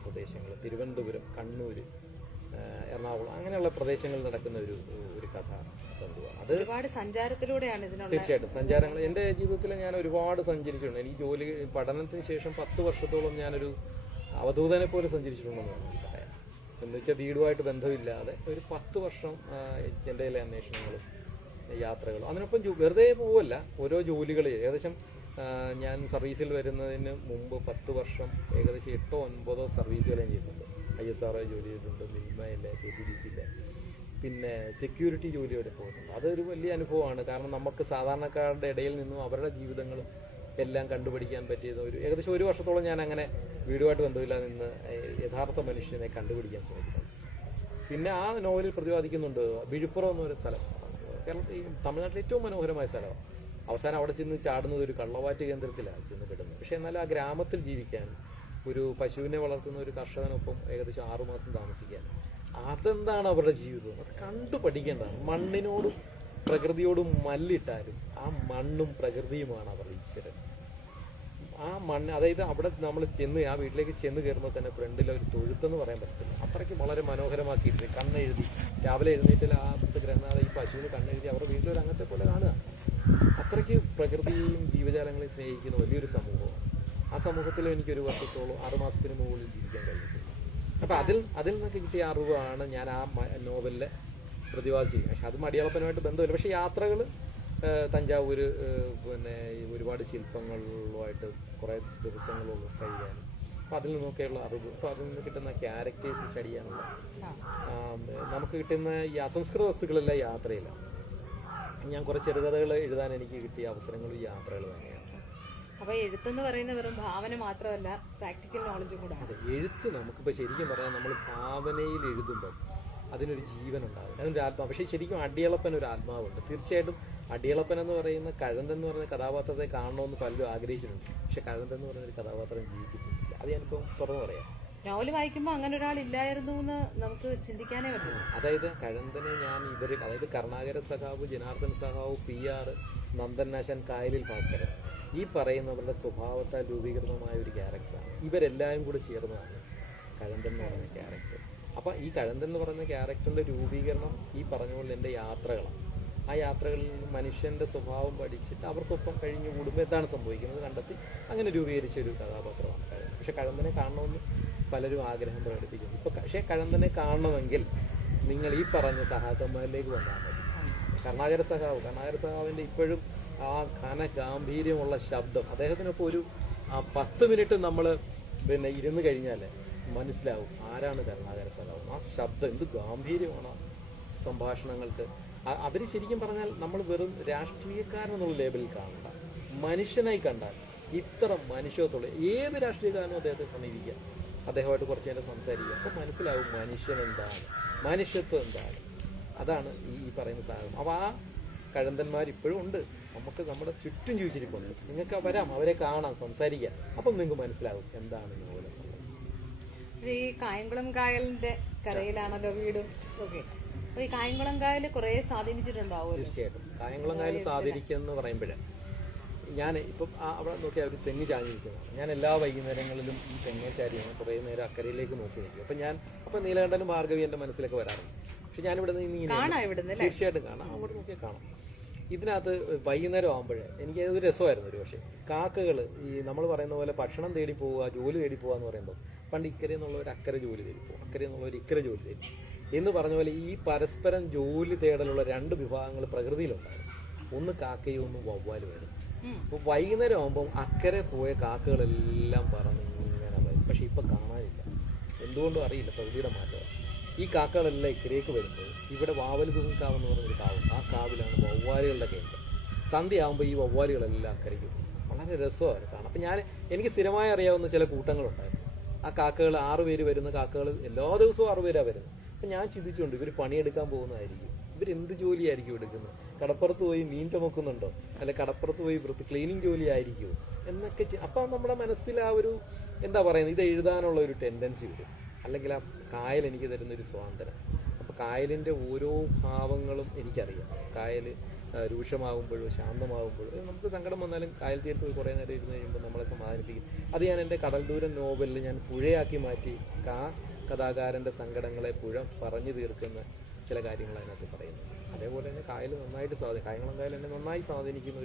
പ്രദേശങ്ങൾ, തിരുവനന്തപുരം, കണ്ണൂർ, എറണാകുളം, അങ്ങനെയുള്ള പ്രദേശങ്ങളിൽ നടക്കുന്ന ഒരു കഥ തന്തുവാണ്. അത് ഒരുപാട് സഞ്ചാരത്തിലൂടെയാണ് ഇതിനുള്ള. തീർച്ചയായിട്ടും സഞ്ചാരങ്ങൾ എൻ്റെ ജീവിതത്തിൽ ഞാൻ ഒരുപാട് സഞ്ചരിച്ചിട്ടുണ്ട്. എനിക്ക് പഠനത്തിന് ശേഷം 10 വർഷത്തോളം ഞാനൊരു അവധൂതനെ പോലെ സഞ്ചരിച്ചിട്ടുണ്ടെന്ന് പറയാം. എന്ന് വെച്ചാൽ വീടുമായിട്ട് ബന്ധമില്ലാതെ ഒരു 10 വർഷം എൻ്റെ അന്വേഷണങ്ങളും യാത്രകളും. അതിനൊപ്പം വെറുതെ പോവല്ല, ഓരോ ജോലികൾ ഏകദേശം ഞാൻ സർവീസിൽ വരുന്നതിന് മുമ്പ് 10 വർഷം ഏകദേശം 8-9 സർവീസുകൾ ഞാൻ ചെയ്തിട്ടുണ്ട്. ISR ജോലി ചെയ്തിട്ടുണ്ട്, മിൽമയിലെ, KTDCയിലെ, പിന്നെ സെക്യൂരിറ്റി ജോലി വരെ പോയിട്ടുണ്ട്. അതൊരു വലിയ അനുഭവമാണ്. കാരണം നമുക്ക് സാധാരണക്കാരുടെ ഇടയിൽ നിന്നും അവരുടെ ജീവിതങ്ങളും എല്ലാം കണ്ടുപിടിക്കാൻ പറ്റിയത് ഏകദേശം 1 വർഷത്തോളം ഞാൻ അങ്ങനെ വീടുമായിട്ട് ബന്ധമില്ലാതെ നിന്ന് യഥാർത്ഥ മനുഷ്യനെ കണ്ടുപിടിക്കാൻ ശ്രമിക്കുന്നുണ്ട്. പിന്നെ ആ നോവലിൽ പ്രതിപാദിക്കുന്നുണ്ട് വിഴുപ്പുറം എന്നൊരു സ്ഥലം, കേരളത്തിൽ തമിഴ്നാട്ടിലെ ഏറ്റവും മനോഹരമായ സ്ഥലമാണ്. അവസാനം അവിടെ ചെന്ന് ചാടുന്നത് ഒരു കള്ളവാറ്റ് കേന്ദ്രത്തിലാണ് ചെന്ന് പെടുന്നത്. പക്ഷെ എന്നാലും ആ ഗ്രാമത്തിൽ ജീവിക്കാൻ, ഒരു പശുവിനെ വളർത്തുന്ന ഒരു കർഷകനൊപ്പം ഏകദേശം 6 മാസം താമസിക്കാൻ, അതെന്താണ് അവരുടെ ജീവിതം, അത് കണ്ടു പഠിക്കേണ്ടതാണ്. മണ്ണിനോടും പ്രകൃതിയോടും മല്ലിട്ടാലും ആ മണ്ണും പ്രകൃതിയുമാണ് അവരുടെ ഈശ്വരൻ. ആ മണ്ണ്, അതായത് അവിടെ നമ്മൾ ആ വീട്ടിലേക്ക് ചെന്ന് കയറുമ്പോൾ തന്നെ ഫ്രണ്ടിൽ ഒരു തൊഴുത്തെന്ന് പറയാൻ പറ്റത്തില്ല, അത്രയ്ക്ക് വളരെ മനോഹരമാക്കിയിട്ട് കണ്ണെഴുതി രാവിലെ എഴുന്നേറ്റിൽ ആ ഗ്രഹനാഥ ഈ പശുവിന് കണ്ണെഴുതി അവരുടെ വീട്ടിലൊരു അങ്ങനത്തെ പോലെ കാണുക. അത്രയ്ക്ക് പ്രകൃതിയെയും ജീവജാലങ്ങളെയും സ്നേഹിക്കുന്ന വലിയൊരു സമൂഹമാണ്. ആ സമൂഹത്തിൽ എനിക്ക് 1 വർഷത്തോളം 6 മാസത്തിന് മുകളിൽ ജീവിക്കാൻ കഴിഞ്ഞിട്ടുണ്ട്. അപ്പം അതിൽ നിന്നൊക്കെ കിട്ടിയ അറിവാണ് ഞാൻ ആ നോവലിലെ പ്രതിപാദിച്ചിരിക്കുന്നത്. പക്ഷെ അതും അടിയാളപ്പനുമായിട്ട് ബന്ധമില്ല. പക്ഷെ യാത്രകൾ തഞ്ചാവൂർ, പിന്നെ ഒരുപാട് ശില്പങ്ങളുമായിട്ട് കുറേ ദിവസങ്ങളോളം കഴിയാനും അപ്പം അതിൽ നിന്നൊക്കെയുള്ള അറിവ്, അപ്പോൾ അതിൽ നിന്ന് കിട്ടുന്ന ക്യാരക്ടേഴ്സ് സ്റ്റഡി ചെയ്യാനുള്ള നമുക്ക് കിട്ടുന്ന ഈ അസംസ്കൃത വസ്തുക്കളെല്ലാം യാത്രയില്ല. ഞാൻ കുറേ ചെറുകഥകൾ എഴുതാൻ എനിക്ക് കിട്ടിയ അവസരങ്ങൾ ഈ യാത്രകൾ തന്നെയാണ്. അപ്പൊ എഴുത്തെന്ന് പറയുന്ന വെറും ഭാവന മാത്രമല്ല, പ്രാക്ടിക്കൽ നോളജും കൂടെ. അതെ, എഴുത്ത് നമുക്കിപ്പോൾ ശരിക്കും പറയാം, നമ്മൾ ഭാവനയിൽ എഴുതുമ്പോൾ അതിനൊരു ജീവൻ ഉണ്ടാവും, അതിനൊരു ആത്മാവ്. പക്ഷേ ശരിക്കും അടിയളപ്പൻ ഒരു ആത്മാവുണ്ട്. തീർച്ചയായിട്ടും അടിയളപ്പൻ എന്ന് പറയുന്ന കഴന്തൻ എന്ന് പറയുന്ന കഥാപാത്രത്തെ കാണണമെന്ന് പലരും ആഗ്രഹിച്ചിട്ടുണ്ട്. പക്ഷെ കഴന്തൻ എന്ന് പറയുന്ന ഒരു കഥാപാത്രം ജീവിച്ചിട്ടില്ല. അത് ഞാനിപ്പോൾ തുറന്നു പറയാം. നോവൽ വായിക്കുമ്പോൾ അങ്ങനെ ഒരാൾ ഇല്ലായിരുന്നു എന്ന് നമുക്ക് ചിന്തിക്കാനേ പറ്റും. അതായത് കഴന്തനെ ഞാൻ അതായത് കരുണാകര സഖാവ്, ജനാർദ്ദൻ സഖാവ്, PR, നന്ദനാശൻ, കായലിൽ ഭാസ്കരൻ, ഈ പറയുന്നവരുടെ സ്വഭാവത്താൽ രൂപീകൃതമായ ഒരു ക്യാരക്ടറാണ്. ഇവരെല്ലാവരും കൂടെ ചേർന്നതാണ് കഴന്തൻ എന്ന് പറയുന്ന ക്യാരക്ടർ. അപ്പം ഈ കഴന്തൻ എന്ന് പറയുന്ന ക്യാരക്ടറിന്റെ രൂപീകരണം ഈ പറഞ്ഞ പോലെ എൻ്റെ യാത്രകളാണ്. ആ യാത്രകളിൽ നിന്ന് മനുഷ്യന്റെ സ്വഭാവം പഠിച്ചിട്ട് അവർക്കൊപ്പം കഴിഞ്ഞു കൂടുമ്പോൾ എന്താണ് സംഭവിക്കുന്നത് കണ്ടെത്തി അങ്ങനെ രൂപീകരിച്ച ഒരു കഥാപാത്രമാണ് കഴന്തൻ. പക്ഷെ കഴന്തനെ കാണണമെന്ന് പലരും ആഗ്രഹം പ്രകടിപ്പിക്കുന്നു. ഇപ്പൊ പക്ഷേ കഴന്തനെ കാണണമെങ്കിൽ നിങ്ങൾ ഈ പറഞ്ഞ സഹാക്കന്മാരിലേക്ക് വന്നാൽ മതി. കരുണാകര സഖാവിന്റെ ഇപ്പോഴും ആ ഗാംഭീര്യമുള്ള ശബ്ദം, അദ്ദേഹത്തിനൊപ്പം ഒരു 10 മിനിറ്റ് നമ്മൾ പിന്നെ ഇരുന്ന് കഴിഞ്ഞാൽ മനസ്സിലാവും ആരാണ് കരുണാകര സഖാവ്. ആ ശബ്ദം എന്ത് ഗാംഭീര്യമാണ് സംഭാഷണങ്ങൾക്ക്. അവർ ശരിക്കും പറഞ്ഞാൽ നമ്മൾ വെറും രാഷ്ട്രീയക്കാരെന്നുള്ള ലേബലിൽ കാണണ്ട, മനുഷ്യനായി കണ്ടാൽ ഇത്ര മനുഷ്യത്വമുള്ള ഏത് രാഷ്ട്രീയക്കാരനും അദ്ദേഹത്തെ സമീപിക്കാം, അദ്ദേഹമായിട്ട് കുറച്ച് നേരം സംസാരിക്കുക. അപ്പോൾ മനസ്സിലാവും മനുഷ്യൻ എന്താണ്, മനുഷ്യത്വം എന്താണ്. അതാണ് ഈ പറയുന്ന സാധനം. അപ്പോൾ ആ കഴന്തന്മാർ ഇപ്പോഴും ഉണ്ട്, നമുക്ക് നമ്മുടെ ചുറ്റും ജീവിച്ചിരിപ്പുണ്ട്. നിങ്ങൾക്ക് വരാം, അവരെ കാണാം, സംസാരിക്കാം. അപ്പം നിങ്ങൾക്ക് മനസ്സിലാവും എന്താണ് നോവൽ. ഈ കായംകുളം കായലിന്റെ കരയിലാണല്ലോ വീടും ഒക്കെ. അപ്പൊ ഈ കായംകുളം കായൽ കുറെ സ്വാധീനിച്ചിട്ടുണ്ടാവും. തീർച്ചയായിട്ടും കായംകുളം കായൽ സ്വാധീനിക്കുമെന്ന് പറയുമ്പോഴേ ഞാൻ ഇപ്പം അവിടെ നോക്കിയാൽ ഒരു തെങ്ങ് ചാഞ്ഞിരിക്കുന്നതാണ്. ഞാൻ എല്ലാ വൈകുന്നേരങ്ങളിലും ഈ തെങ്ങേ ചാരിയാണ് കുറേ നേരം അക്കരയിലേക്ക് നോക്കി നിൽക്കും. അപ്പം നീലകണ്ഠനും ഭാർഗവി എൻ്റെ മനസ്സിലൊക്കെ വരാറുണ്ട്. പക്ഷെ ഞാനിവിടെ നിന്ന് തീർച്ചയായിട്ടും കാണാം, അവിടെ നോക്കിയാൽ കാണാം. ഇതിനകത്ത് വൈകുന്നേരം ആകുമ്പോഴേ എനിക്ക് ഒരു രസമായിരുന്നു. ഒരു പക്ഷേ കാക്കകൾ ഈ നമ്മൾ പറയുന്ന പോലെ ഭക്ഷണം തേടി പോവുക, ജോലി തേടി പോവുക എന്ന് പറയുമ്പോൾ പണ്ട് ഇക്കരെ എന്നുള്ളവർ അക്കരെ ജോലി തേടി പോകും, അക്കരെ എന്നുള്ളവർ ഇക്കരെ ജോലി തേടി എന്ന് പറഞ്ഞ പോലെ ഈ പരസ്പരം ജോലി തേടലുള്ള രണ്ട് വിഭാഗങ്ങൾ പ്രകൃതിയിലുണ്ടായിരുന്നു. ഒന്ന് കാക്കയും ഒന്ന് വവ്വാലുമായിരുന്നു. അപ്പോൾ വൈകുന്നേരം ആകുമ്പം അക്കരെ പോയ കാക്കകളെല്ലാം പറന്ന് ഇങ്ങനെ വരും. പക്ഷെ ഇപ്പം കാണാനില്ല, എന്തുകൊണ്ടും അറിയില്ല, പ്രകൃതിയുടെ മാറ്റം. ഈ കാക്കകളെല്ലാം ഇക്കരേക്ക് വരുമ്പോൾ ഇവിടെ വാവൽ തൂങ്ങിക്കാവ് എന്ന് പറഞ്ഞൊരു കാവ്, ആ കാവിലാണ് വവ്വാലുകളുടെ കേന്ദ്രം. സന്ധ്യ ആകുമ്പോൾ ഈ വവ്വാലുകളെല്ലാം അക്കരയ്ക്ക് പോകും. വളരെ രസമാണ് കാണാം. അപ്പം എനിക്ക് സ്ഥിരമായി അറിയാവുന്ന ചില കൂട്ടങ്ങളുണ്ടായിരുന്നു. ആ കാക്കകൾ 6 പേര് വരുന്ന കാക്കകൾ എല്ലാ ദിവസവും 6 പേരാണ് വരുന്നത്. അപ്പം ഞാൻ ചിന്തിച്ചുകൊണ്ട് ഇവർ പണിയെടുക്കാൻ പോകുന്നതായിരിക്കും, ഇവരെന്ത് ജോലിയായിരിക്കും എടുക്കുന്നത്, കടപ്പുറത്ത് പോയി മീൻ ചുമക്കുന്നുണ്ടോ, അല്ലെ കടപ്പുറത്ത് പോയി ക്ലീനിങ് ജോലി ആയിരിക്കുമോ എന്നൊക്കെ. അപ്പം നമ്മുടെ മനസ്സിൽ ആ ഒരു എന്താ പറയുന്നത്, ഇത് എഴുതാനുള്ള ഒരു ടെൻഡൻസി വരും. അല്ലെങ്കിൽ ആ കായൽ എനിക്ക് തരുന്നൊരു സ്വാതന്ത്ര്യം. അപ്പോൾ കായലിൻ്റെ ഓരോ ഭാവങ്ങളും എനിക്കറിയാം. കായൽ രൂക്ഷമാകുമ്പോഴും ശാന്തമാകുമ്പോഴും നമുക്ക് സങ്കടം വന്നാലും കായൽ തീരത്ത് പോയി കുറേ നേരം ഇരുന്ന് കഴിയുമ്പോൾ നമ്മളെ സമാധാനിപ്പിക്കും. അത് ഞാൻ എൻ്റെ കടൽ ദൂരം നോവലിൽ ഞാൻ പുഴയാക്കി മാറ്റി കഥാകാരൻ്റെ സങ്കടങ്ങളെ പുഴ പറഞ്ഞു തീർക്കുന്ന ചില കാര്യങ്ങൾ അതിനകത്ത് പറയുന്നു. അതേപോലെ തന്നെ കായൽ നന്നായിട്ട് കായംകുളം കായൽ എന്നെ നന്നായി സ്വാധീനിക്കുന്ന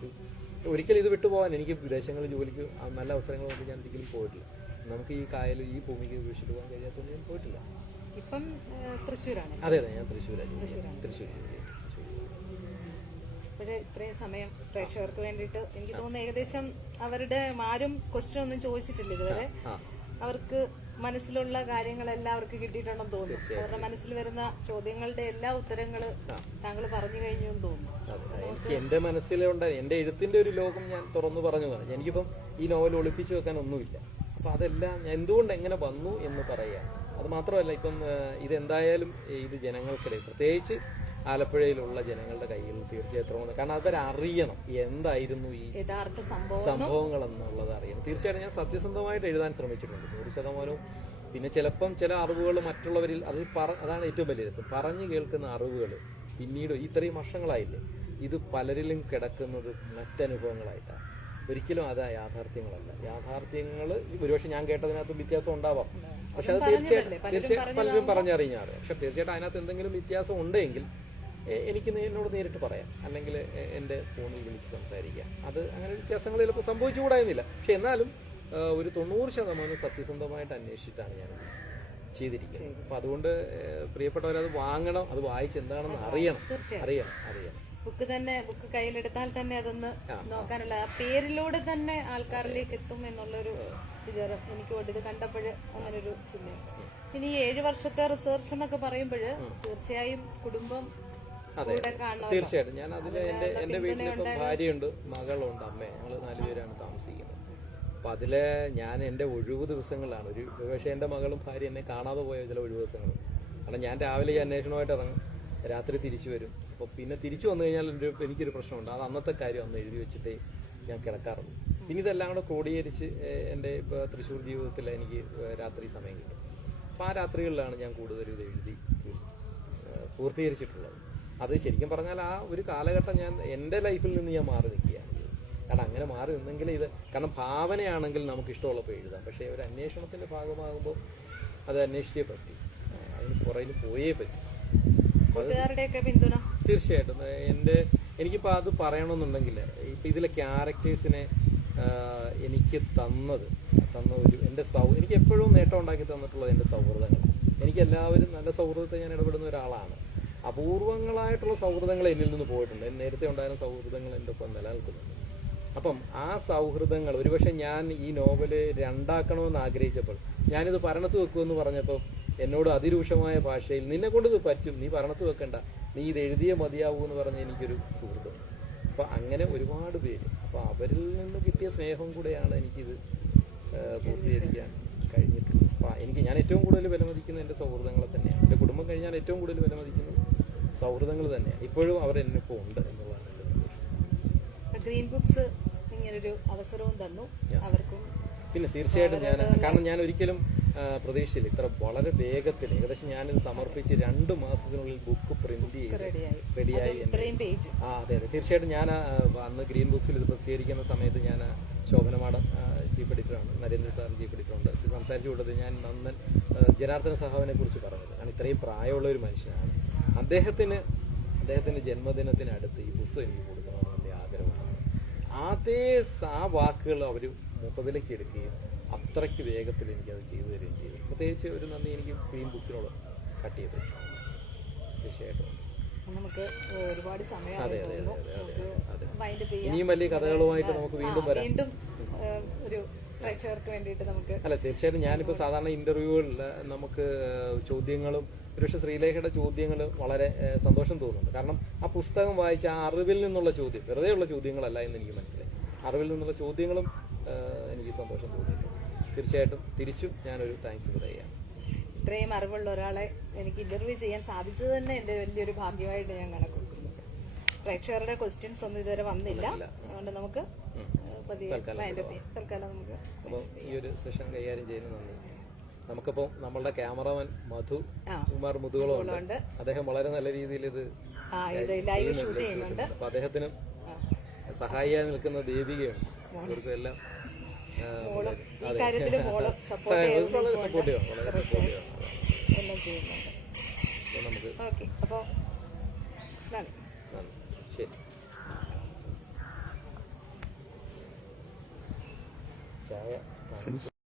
ഒരിക്കലും ഇത് വിട്ടുപോകാൻ എനിക്ക് വിദേശങ്ങളിൽ ജോലിക്ക് നല്ല അവസരങ്ങൾ കൊണ്ട് ഞാൻ ഒരിക്കലും പോയിട്ടില്ല. നമുക്ക് ഈ കായൽ ഈ ഭൂമിക്ക് ഉപേക്ഷിച്ച് പോകാൻ കഴിയാത്തതുകൊണ്ട് ഞാൻ പോയിട്ടില്ല. ഇപ്പം തൃശ്ശൂരാണ്. അതെ, ഞാൻ തൃശ്ശൂരാണ്. തൃശ്ശൂർ ഇപ്പോഴേ ഇത്രയും സമയം പ്രേക്ഷകർക്ക് വേണ്ടിയിട്ട് എനിക്ക് തോന്നുന്നു ഏകദേശം അവരുടെ ആരും ക്വസ്റ്റ്യൻ ഒന്നും ചോദിച്ചിട്ടില്ല ഇതുവരെ. അവർക്ക് മനസ്സിലുള്ള കാര്യങ്ങളെല്ലാം അവർക്ക് കിട്ടിയിട്ടുണ്ടെന്ന് തോന്നുന്നു. അവരുടെ മനസ്സിൽ വരുന്ന ചോദ്യങ്ങളുടെ എല്ലാ ഉത്തരങ്ങള് താങ്കൾ പറഞ്ഞു കഴിഞ്ഞു എന്ന് തോന്നുന്നു. എനിക്ക് എന്റെ മനസ്സിലുണ്ട്, എന്റെ എഴുത്തിന്റെ ഒരു ലോകം ഞാൻ തുറന്നു പറഞ്ഞതാണ്. എനിക്കിപ്പം ഈ നോവൽ ഒളിപ്പിച്ചു വെക്കാൻ ഒന്നുമില്ല. അപ്പൊ അതെല്ലാം എന്തുകൊണ്ട് എങ്ങനെ വന്നു എന്ന് പറയുക. അത് മാത്രമല്ല, ഇപ്പം ഇതെന്തായാലും ഇത് ജനങ്ങൾക്കിടയിൽ, പ്രത്യേകിച്ച് ആലപ്പുഴയിലുള്ള ജനങ്ങളുടെ കയ്യിൽ തീർച്ചയായിട്ടും, കാരണം അവരറിയണം എന്തായിരുന്നു ഈ യഥാർത്ഥ സംഭവങ്ങൾ എന്നുള്ളത് അറിയണം. തീർച്ചയായിട്ടും ഞാൻ സത്യസന്ധമായിട്ട് എഴുതാൻ ശ്രമിച്ചിട്ടുണ്ട് 100%. പിന്നെ ചിലപ്പം ചില അറിവുകൾ മറ്റുള്ളവരിൽ അതാണ് ഏറ്റവും വലിയ രസം. പറഞ്ഞു കേൾക്കുന്ന അറിവുകൾ പിന്നീട് ഇത്രയും വർഷങ്ങളായില്ലേ, ഇത് പലരിലും കിടക്കുന്നത് മറ്റനുഭവങ്ങളായിട്ടാണ്. ഒരിക്കലും അത് യാഥാർത്ഥ്യങ്ങളല്ല. യാഥാർത്ഥ്യങ്ങൾ ഒരുപക്ഷെ ഞാൻ കേട്ടതിനകത്ത് വ്യത്യാസം ഉണ്ടാവാം, പക്ഷെ അത് തീർച്ചയായിട്ടും പലരും പറഞ്ഞറിഞ്ഞാറ്. പക്ഷെ തീർച്ചയായിട്ടും അതിനകത്ത് എന്തെങ്കിലും വ്യത്യാസം ഉണ്ടെങ്കിൽ എനിക്ക് എന്നോട് നേരിട്ട് പറയാം, അല്ലെങ്കിൽ എൻ്റെ ഫോണിൽ വിളിച്ച് സംസാരിക്കാം. അത് അങ്ങനെ വ്യത്യാസങ്ങൾ ചിലപ്പോൾ സംഭവിച്ചുകൂടായിരുന്നില്ല. പക്ഷെ എന്നാലും ഒരു 90% സത്യസന്ധമായിട്ട് അന്വേഷിച്ചിട്ടാണ് ഞാൻ ചെയ്തിരിക്കുന്നത്. അപ്പം അതുകൊണ്ട് പ്രിയപ്പെട്ടവരത് വാങ്ങണം, അത് വായിച്ച് എന്താണെന്ന് അറിയണം. ബുക്ക് കയ്യിലെടുത്താൽ തന്നെ അതൊന്ന് നോക്കാനുള്ള ആ പേരിലൂടെ തന്നെ ആൾക്കാരിലേക്ക് എത്തും എന്നുള്ളൊരു വിചാരം എനിക്കുണ്ട്. ഇത് കണ്ടപ്പോൾ അങ്ങനെ ഒരു ചിന്ത. ഇനി 7 വർഷത്തെ റിസർച്ച് എന്നൊക്കെ പറയുമ്പോൾ തീർച്ചയായും കുടുംബം തീർച്ചയായിട്ടും ഞാൻ അതിൽ എന്റെ വീട്ടിലിപ്പം ഭാര്യയുണ്ട്, മകളുണ്ട്, അമ്മ, ഞങ്ങൾ 4 പേരാണ് താമസിക്കുന്നത്. അപ്പൊ അതില് ഞാൻ എന്റെ ഒഴിവ് ദിവസങ്ങളിലാണ് പക്ഷേ എന്റെ മകളും ഭാര്യ എന്നെ കാണാതെ പോയ ചില ഒഴിവ് ദിവസങ്ങൾ. കാരണം ഞാൻ രാവിലെ ഈ അന്വേഷണമായിട്ട് ഇറങ്ങും, രാത്രി തിരിച്ചു വരും. അപ്പോൾ പിന്നെ തിരിച്ചു വന്നു കഴിഞ്ഞാൽ എനിക്കൊരു പ്രശ്നമുണ്ട്. അത് അന്നത്തെ കാര്യം അന്ന് എഴുതി വെച്ചിട്ടേ ഞാൻ കിടക്കാറുള്ളൂ. പിന്നെ ഇതെല്ലാം കൂടെ ക്രോഡീകരിച്ച് എൻ്റെ ഇപ്പോൾ തൃശ്ശൂർ ജീവിതത്തിൽ എനിക്ക് രാത്രി സമയം കിട്ടും. അപ്പോൾ ആ രാത്രികളിലാണ് ഞാൻ കൂടുതൽ ഇത് എഴുതി പൂർത്തീകരിച്ചിട്ടുള്ളത്. അത് ശരിക്കും പറഞ്ഞാൽ ആ ഒരു കാലഘട്ടം ഞാൻ എൻ്റെ ലൈഫിൽ നിന്ന് ഞാൻ മാറി നിൽക്കുകയാണ്. കാരണം അങ്ങനെ മാറി നിന്നെങ്കിൽ കാരണം ഭാവനയാണെങ്കിൽ നമുക്ക് ഇഷ്ടമുള്ളപ്പോൾ എഴുതാം. പക്ഷേ ഒരു അന്വേഷണത്തിൻ്റെ ഭാഗമാകുമ്പോൾ അത് അന്വേഷിച്ചേ പറ്റി, അതിന് പുറകിൽ പോയേ പറ്റി. തീർച്ചയായിട്ടും എനിക്കിപ്പോൾ അത് പറയണമെന്നുണ്ടെങ്കിൽ ഇപ്പം ഇതിലെ ക്യാരക്ടേഴ്സിനെ എനിക്ക് തന്ന എനിക്ക് എപ്പോഴും നേട്ടം ഉണ്ടാക്കി തന്നിട്ടുള്ളത് എൻ്റെ സൗഹൃദങ്ങൾ. എനിക്ക് എല്ലാവരും നല്ല സൗഹൃദത്തെ ഞാൻ ഇടപെടുന്ന ഒരാളാണ്. അപൂർവങ്ങളായിട്ടുള്ള സൗഹൃദങ്ങൾ എന്നിൽ നിന്ന് പോയിട്ടുണ്ട്. നേരത്തെ ഉണ്ടായിരുന്ന സൗഹൃദങ്ങൾ എൻ്റെ ഒപ്പം നിലനിൽക്കുന്നുണ്ട്. അപ്പം ആ സൗഹൃദങ്ങൾ ഒരുപക്ഷെ ഞാൻ ഈ നോവല് 2ആക്കണമെന്ന് ആഗ്രഹിച്ചപ്പോൾ, ഞാനിത് ഭരണത്ത് വെക്കുമെന്ന് പറഞ്ഞപ്പോൾ എന്നോട് അതിരൂക്ഷമായ ഭാഷയിൽ നിന്നെ കൊണ്ട് ഇത് പറ്റും, നീ ഭരണത്ത് വെക്കണ്ട, നീ ഇത് എഴുതിയേ മതിയാവൂ എന്ന് പറഞ്ഞ എനിക്കൊരു സുഹൃത്തുണ്ട്. അപ്പം അങ്ങനെ ഒരുപാട് പേര്, അപ്പോൾ അവരിൽ നിന്ന് കിട്ടിയ സ്നേഹം കൂടെയാണ് എനിക്കിത് പൂർത്തീകരിക്കാൻ കഴിഞ്ഞിട്ടുള്ളത്. അപ്പം ഞാൻ ഏറ്റവും കൂടുതൽ വിലമതിക്കുന്ന എൻ്റെ സൗഹൃദങ്ങളെ തന്നെയാണ്. എൻ്റെ കുടുംബം കഴിഞ്ഞാൽ ഏറ്റവും കൂടുതൽ വിലമതിക്കുന്നത് സൗഹൃദങ്ങൾ തന്നെയാണ്. ഇപ്പോഴും അവർ എന്നിപ്പോൾ ഉണ്ട് എന്നുള്ളതാണ് എൻ്റെ സന്തോഷം. ഗ്രീൻ ബുക്സ് ഇങ്ങനൊരു അവസരവും തന്നു അവർക്കും. പിന്നെ തീർച്ചയായിട്ടും കാരണം ഞാൻ ഒരിക്കലും പ്രതീക്ഷയില്ല ഇത്ര വളരെ വേഗത്തിൽ. ഏകദേശം ഞാനിത് സമർപ്പിച്ച് 2 മാസത്തിനുള്ളിൽ ബുക്ക് പ്രിന്റ് ചെയ്ത് റെഡിയായി. അതെ. തീർച്ചയായിട്ടും ഞാൻ അന്ന് ഗ്രീൻ ബുക്സിൽ ഇത് പ്രസിദ്ധീകരിക്കുന്ന സമയത്ത് ഞാൻ ശോഭന മാഡം ചീഫ് എഡിറ്ററാണ്, നരേന്ദ്ര സാർ ചീഫ് എഡിറ്ററുണ്ട്. സംസാരിച്ചു കൊടുത്തത് ഞാൻ നന്ദൻ ജനാർദ്ദന സഹാവിനെ കുറിച്ച് പറഞ്ഞത്. കാരണം ഇത്രയും പ്രായമുള്ള ഒരു മനുഷ്യനാണ്. അദ്ദേഹത്തിന് ജന്മദിനത്തിനടുത്ത് ഈ പുസ്തകം എനിക്ക് കൊടുക്കണം ആ വാക്കുകൾ അവർ മുഖവിലേക്ക് എടുക്കുകയും അത്രയ്ക്ക് വേഗത്തിൽ എനിക്കത് ചെയ്തു തരികയും ചെയ്തു. പ്രത്യേകിച്ച് ഒരു നന്ദി എനിക്ക് ക്വീൻ ബുക്സിനോട് കട്ട് ചെയ്തു. തീർച്ചയായിട്ടും നമുക്ക് ഒരുപാട് സമയം അതെ. ഇനിയും വലിയ കഥകളുമായിട്ട് നമുക്ക് വീണ്ടും വരാം. വീണ്ടും ഒരു പ്രേക്ഷകർക്ക് വേണ്ടിയിട്ട് നമുക്ക് അല്ല, തീർച്ചയായിട്ടും ഞാനിപ്പോൾ സാധാരണ ഇന്റർവ്യൂകളിൽ നമുക്ക് ചോദ്യങ്ങളും ഒരുപക്ഷെ ശ്രീലേഖയുടെ ചോദ്യങ്ങൾ വളരെ സന്തോഷം തോന്നുന്നുണ്ട്. കാരണം ആ പുസ്തകം വായിച്ച ആ അറിവിൽ നിന്നുള്ള ചോദ്യം വെറുതെയുള്ള ചോദ്യങ്ങളല്ല എന്ന് എനിക്ക് മനസ്സിലായി. അറിവിൽ നിന്നുള്ള ചോദ്യങ്ങളും എനിക്ക് സന്തോഷം തോന്നിയിട്ടുണ്ട്. തീർച്ചയായിട്ടും തിരിച്ചും ഞാനൊരു താങ്ക്സ് പറയാം. ഇത്രയും അറിവുള്ള ഒരാളെ എനിക്ക് ഇന്റർവ്യൂ ചെയ്യാൻ സാധിച്ചത് തന്നെ എന്റെ വലിയൊരു ഭാഗ്യമായിട്ട് ഞാൻ കണക്കൂട്ടുന്നു. പ്രേക്ഷകരുടെ ക്വസ്റ്റ്യൻസ് ഒന്നും ഇതുവരെ വന്നില്ല, അതുകൊണ്ട് നമുക്ക് തൽക്കാലം നമുക്ക് അപ്പോൾ ഈ ഒരു സെഷൻ കൈകാര്യം ചെയ്യുന്ന നന്ദി. നമുക്കിപ്പോൾ നമ്മളുടെ ക്യാമറമാൻ കുമാർ മുതുകുളമുണ്ട്. അദ്ദേഹം വളരെ നല്ല രീതിയിൽ ഇത് ലൈവ് ഷൂട്ട് ചെയ്യുന്നുണ്ട്. അപ്പൊ അദ്ദേഹത്തിനും സഹായിയായി നിൽക്കുന്ന ദേവികയുണ്ട്. അവർക്കും എല്ലാം വളരെ സപ്പോർട്ടീവാണ്. നമുക്ക് ശരി. ചായ